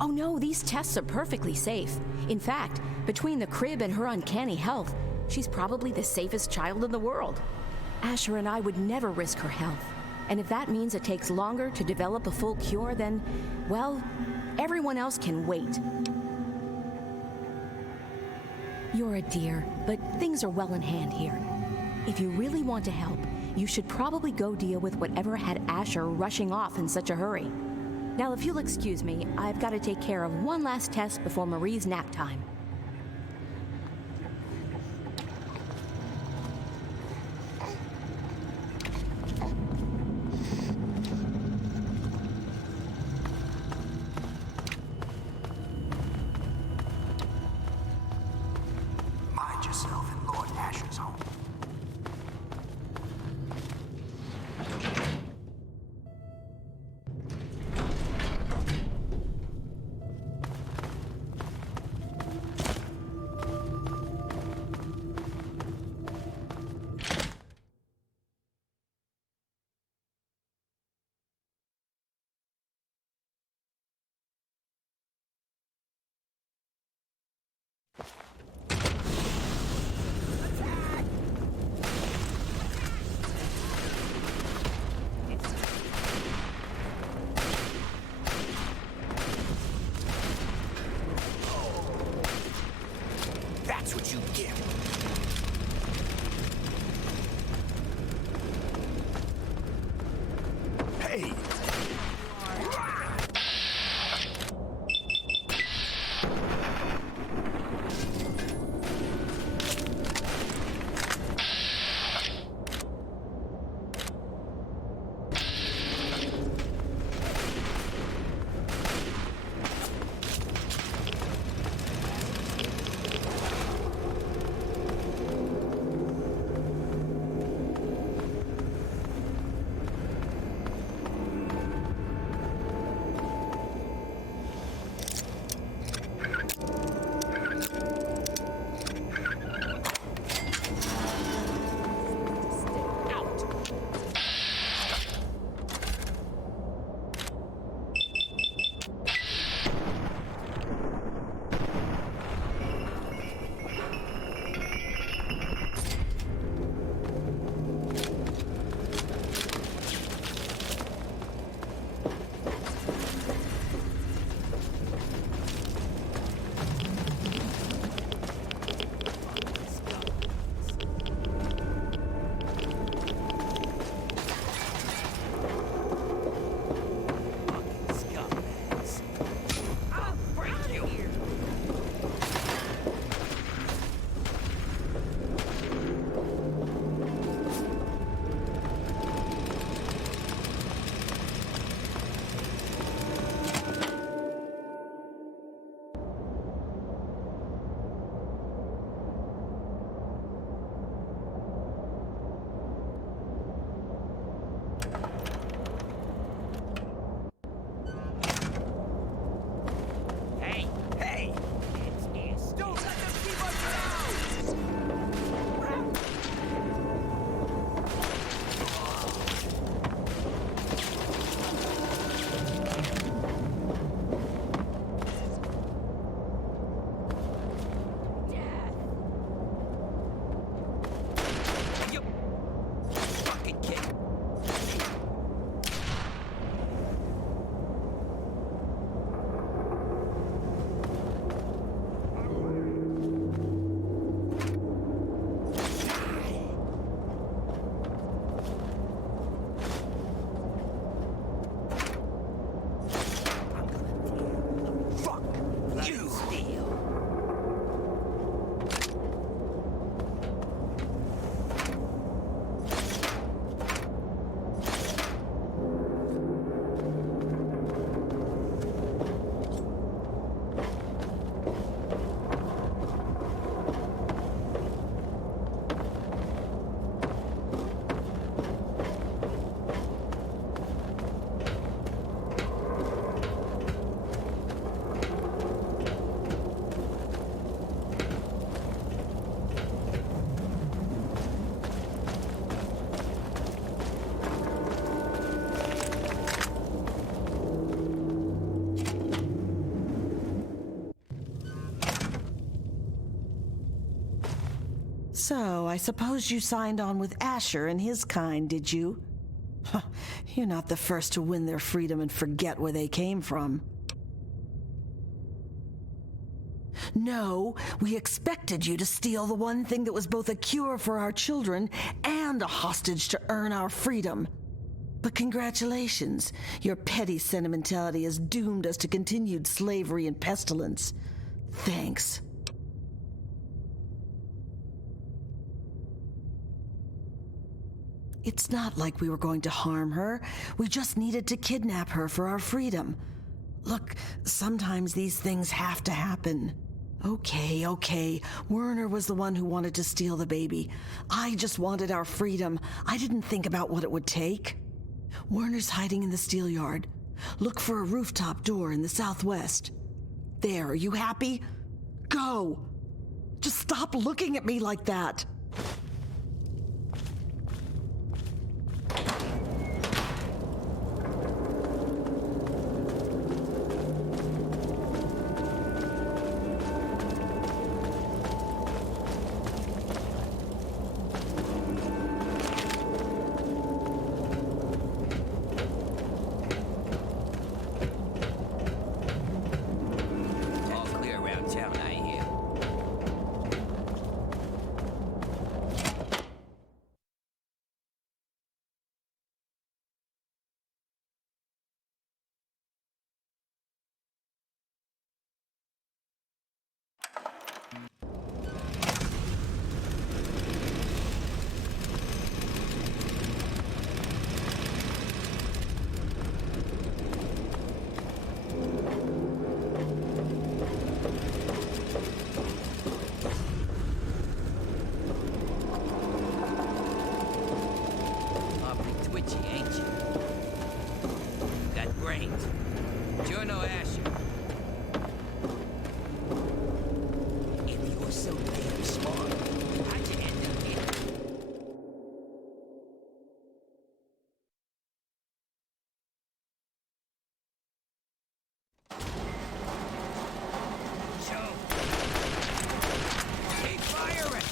Oh no, these tests are perfectly safe. In fact, between the crib and her uncanny health, she's probably the safest child in the world. Asher and I would never risk her health. And if that means it takes longer to develop a full cure, then, well, everyone else can wait. You're a dear, but things are well in hand here. If you really want to help, you should probably go deal with whatever had Asher rushing off in such a hurry. Now, if you'll excuse me, I've got to take care of one last test before Marie's nap time. Mind yourself in Lord Asher's home. So, I suppose you signed on with Asher and his kind, did you? Huh, you're not the first to win their freedom and forget where they came from. No, we expected you to steal the one thing that was both a cure for our children and a hostage to earn our freedom. But congratulations, your petty sentimentality has doomed us to continued slavery and pestilence. Thanks. It's not like we were going to harm her. We just needed to kidnap her for our freedom. Look, sometimes these things have to happen. Okay. Werner was the one who wanted to steal the baby. I just wanted our freedom. I didn't think about what it would take. Werner's hiding in the steel yard. Look for a rooftop door in the southwest. There, are you happy? Go! Just stop looking at me like that! All clear around town, I hear. Awfully twitchy, ain't you? Got brains. You're no Asher. If you're so damn smart, how'd you end up here? Joe! Keep firing!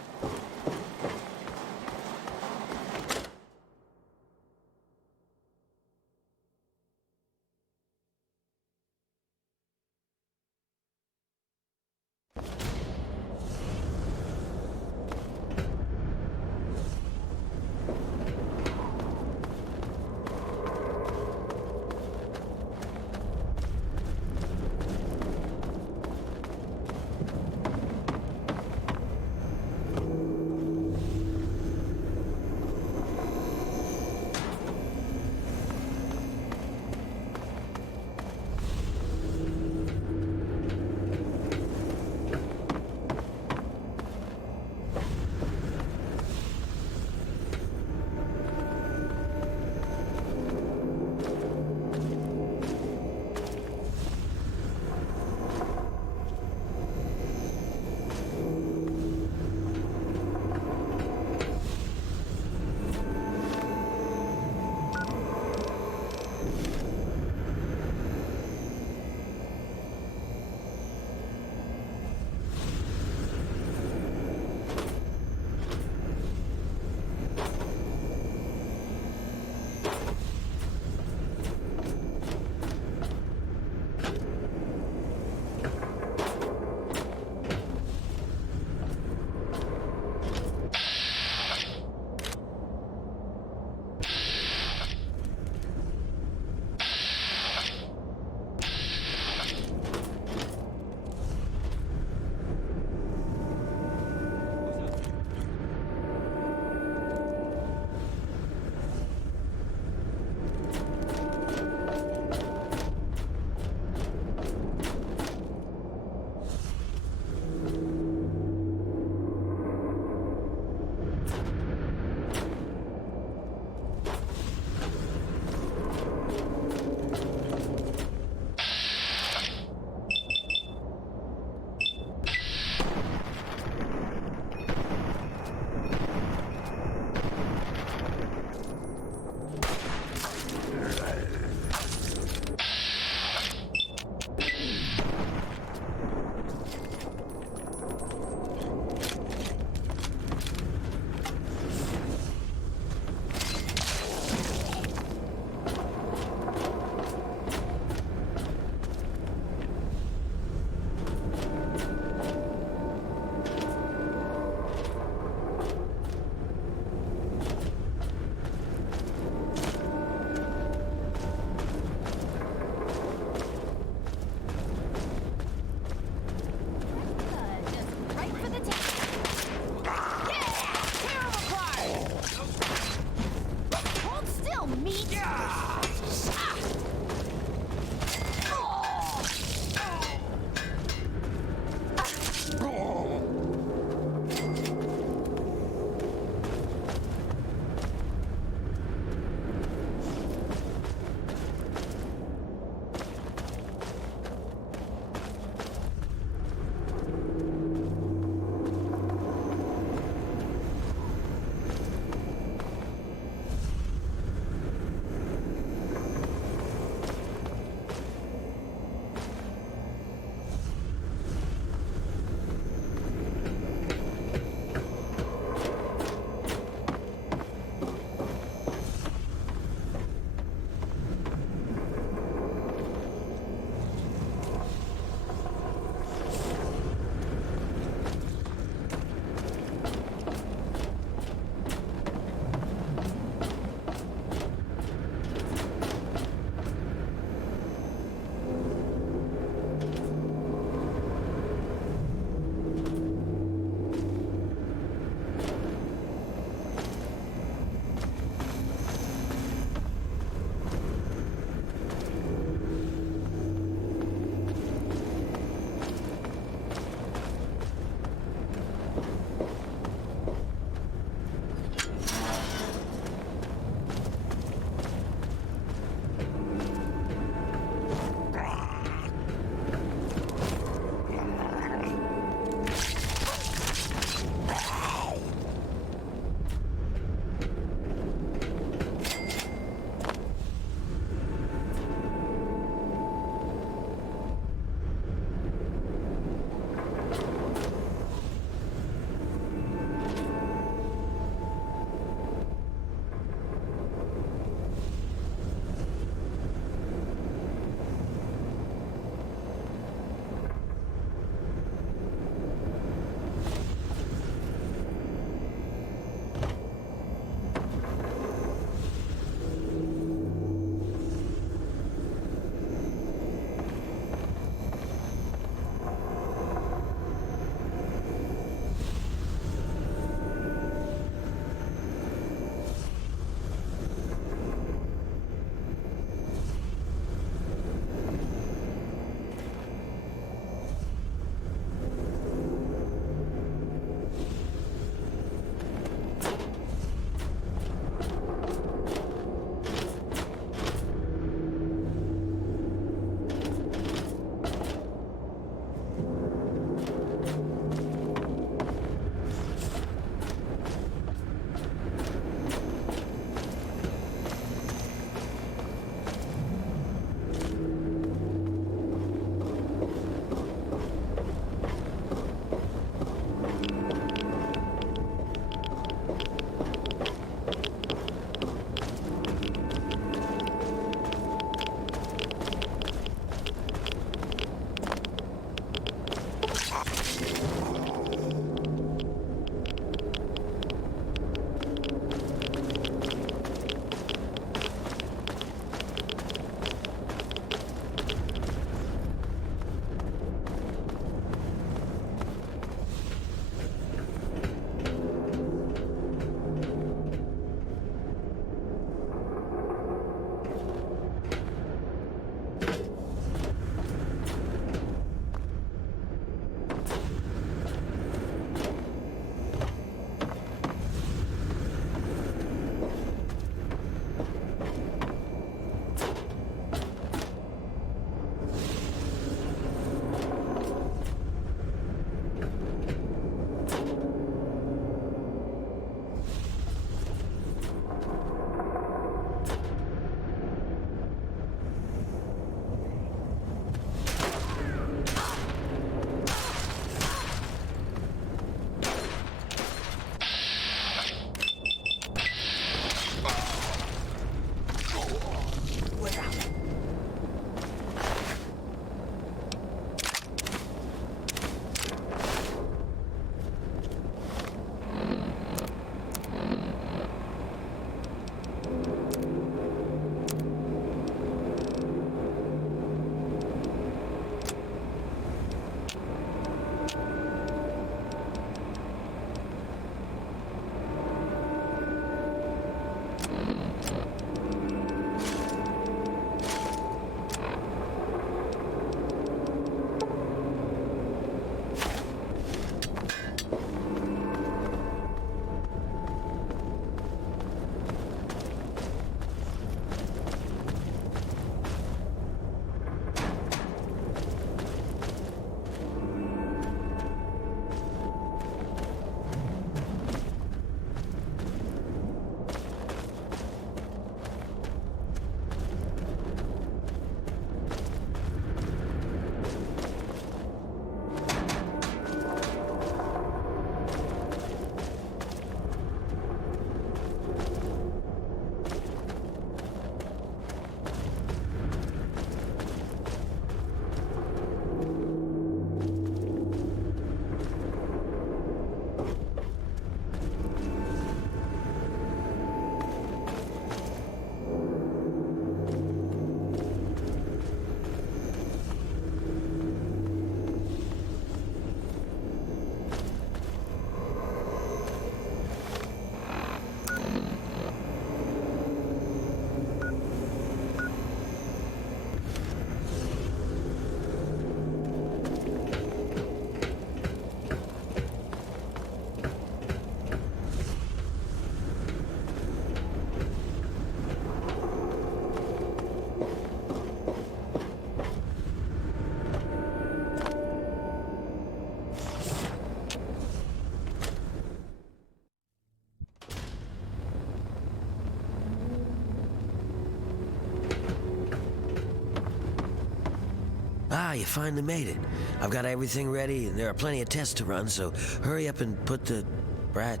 Ah, you finally made it. I've got everything ready, and there are plenty of tests to run, so hurry up and put the... Brad...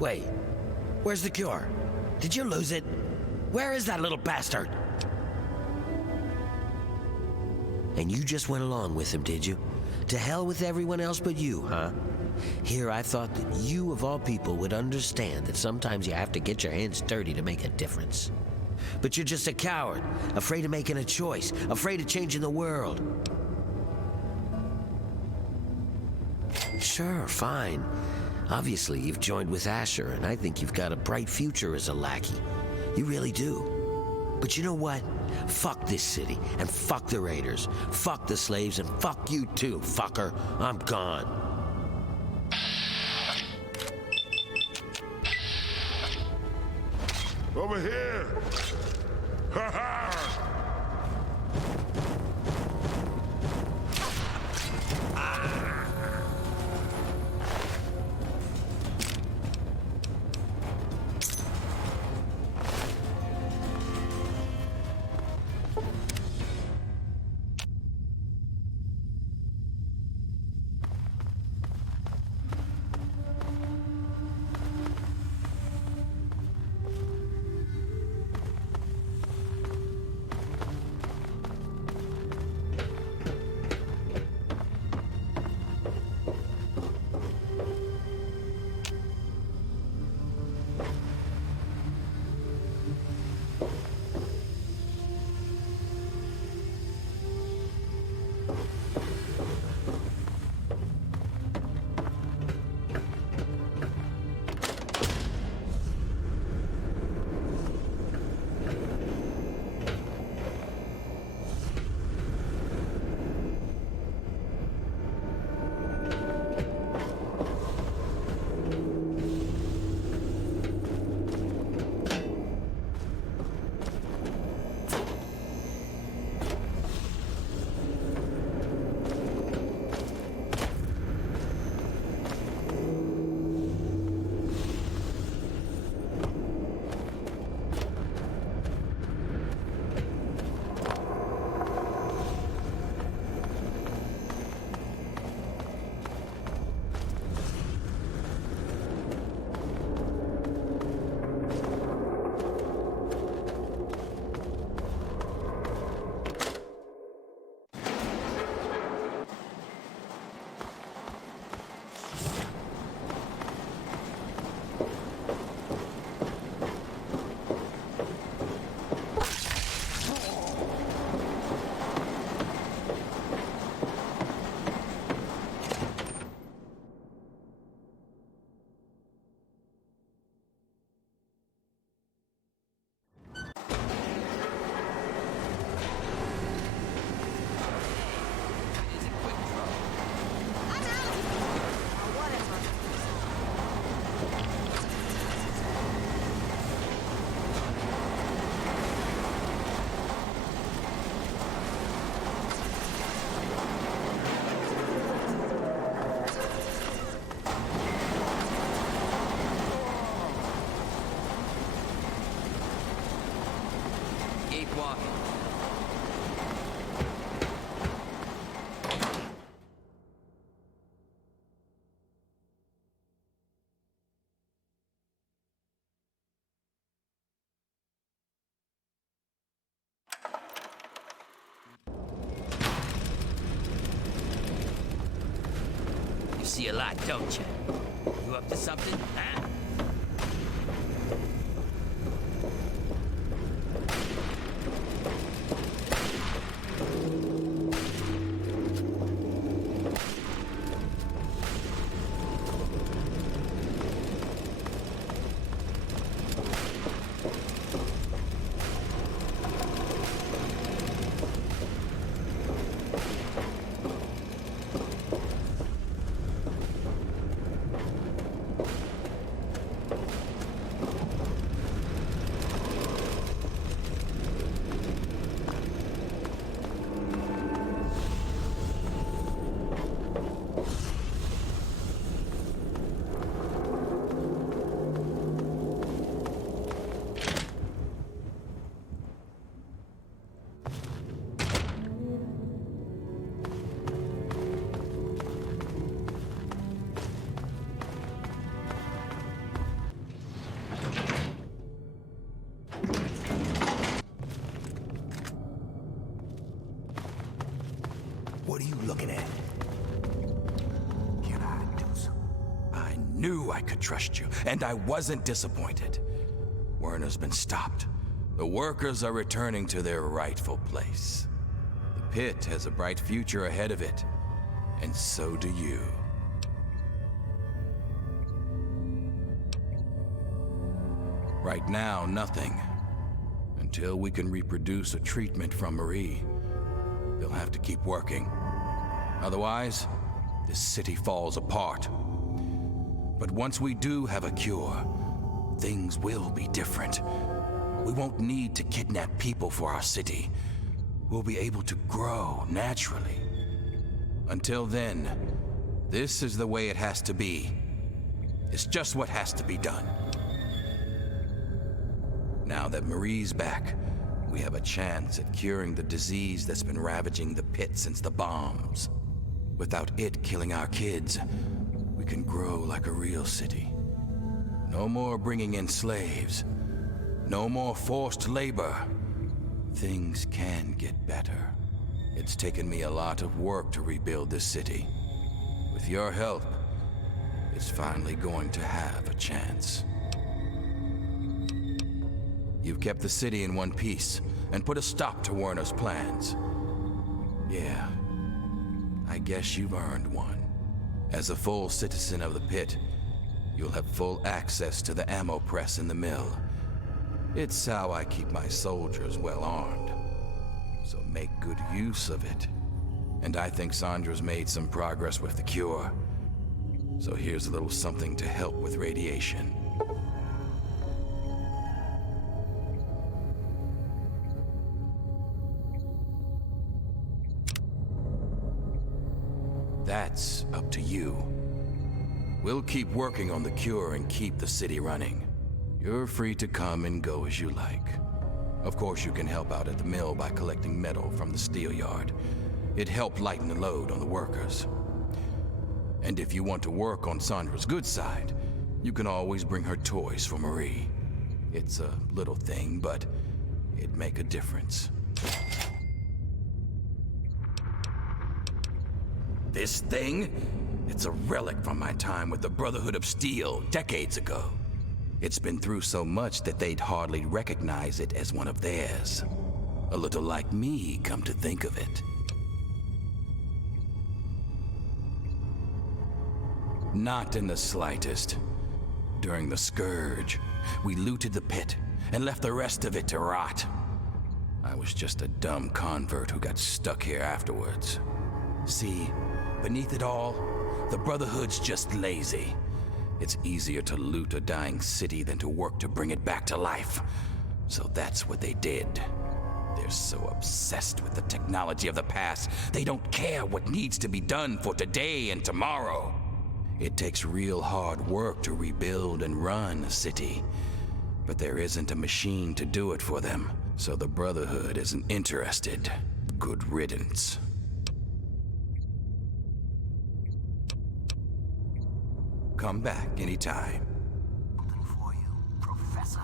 Wait. Where's the cure? Did you lose it? Where is that little bastard? And you just went along with him, did you? To hell with everyone else but you, huh? Here, I thought that you, of all people, would understand that sometimes you have to get your hands dirty to make a difference. But you're just a coward, afraid of making a choice, afraid of changing the world. Sure, fine. Obviously, you've joined with Asher, and I think you've got a bright future as a lackey. You really do. But you know what? Fuck this city, and fuck the raiders. Fuck the slaves, and fuck you too, fucker. I'm gone. Over here! Ha ha! See a lot, don't you? You up to something, huh? knew I could trust you, and I wasn't disappointed. Werner's been stopped. The workers are returning to their rightful place. The pit has a bright future ahead of it, and so do you. Right now, nothing. Until we can reproduce a treatment from Marie, they'll have to keep working. Otherwise, this city falls apart. But once we do have a cure, things will be different. We won't need to kidnap people for our city. We'll be able to grow naturally. Until then, this is the way it has to be. It's just what has to be done. Now that Marie's back, we have a chance at curing the disease that's been ravaging the pit since the bombs. Without it killing our kids, we can grow like a real city. No more bringing in slaves. No more forced labor. Things can get better. It's taken me a lot of work to rebuild this city. With your help, it's finally going to have a chance. You've kept the city in one piece and put a stop to Werner's plans. Yeah, I guess you've earned one. As a full citizen of the pit, you'll have full access to the ammo press in the mill. It's how I keep my soldiers well armed. So make good use of it. And I think Sandra's made some progress with the cure. So here's a little something to help with radiation. That's up to you. We'll keep working on the cure and keep the city running. You're free to come and go as you like. Of course, you can help out at the mill by collecting metal from the steel yard. It'd help lighten the load on the workers. And if you want to work on Sandra's good side, you can always bring her toys for Marie. It's a little thing, but it'd make a difference. This thing? It's a relic from my time with the Brotherhood of Steel decades ago. It's been through so much that they'd hardly recognize it as one of theirs. A little like me, come to think of it. Not in the slightest. During the Scourge, we looted the pit and left the rest of it to rot. I was just a dumb convert who got stuck here afterwards. See, beneath it all, the Brotherhood's just lazy. It's easier to loot a dying city than to work to bring it back to life. So that's what they did. They're so obsessed with the technology of the past, they don't care what needs to be done for today and tomorrow. It takes real hard work to rebuild and run a city. But there isn't a machine to do it for them, so the Brotherhood isn't interested. Good riddance. Come back anytime. Open for you, Professor.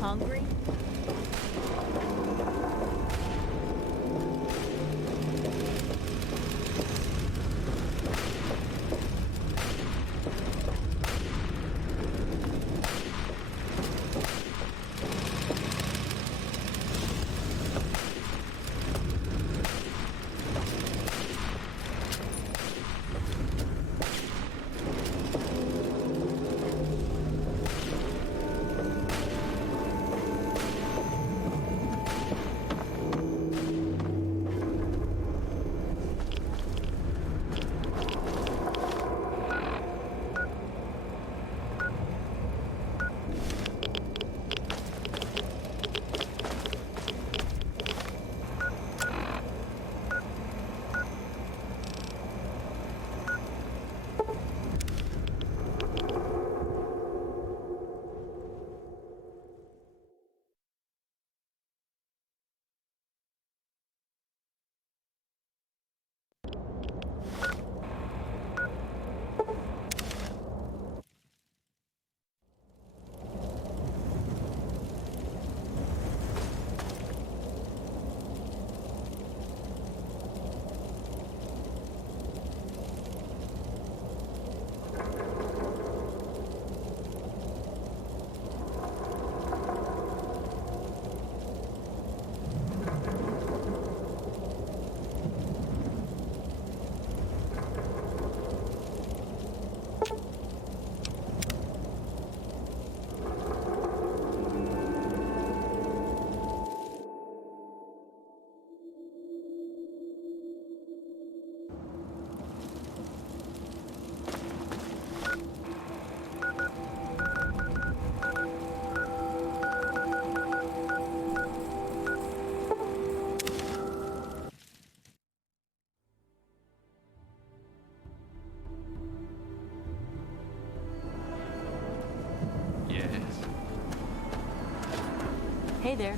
Hungry? Hey there.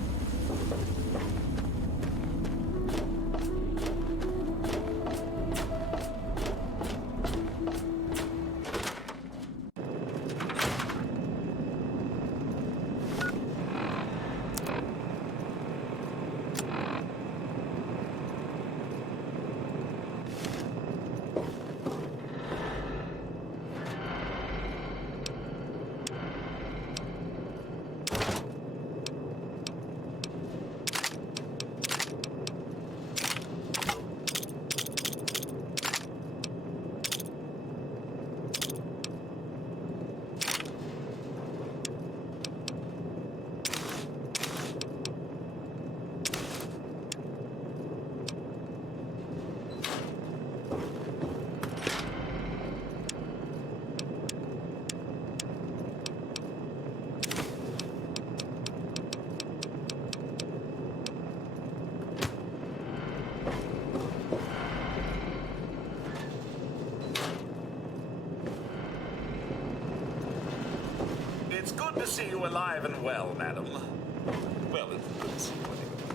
It's good to see you alive and well, madam. Well, it's good to see you anyway.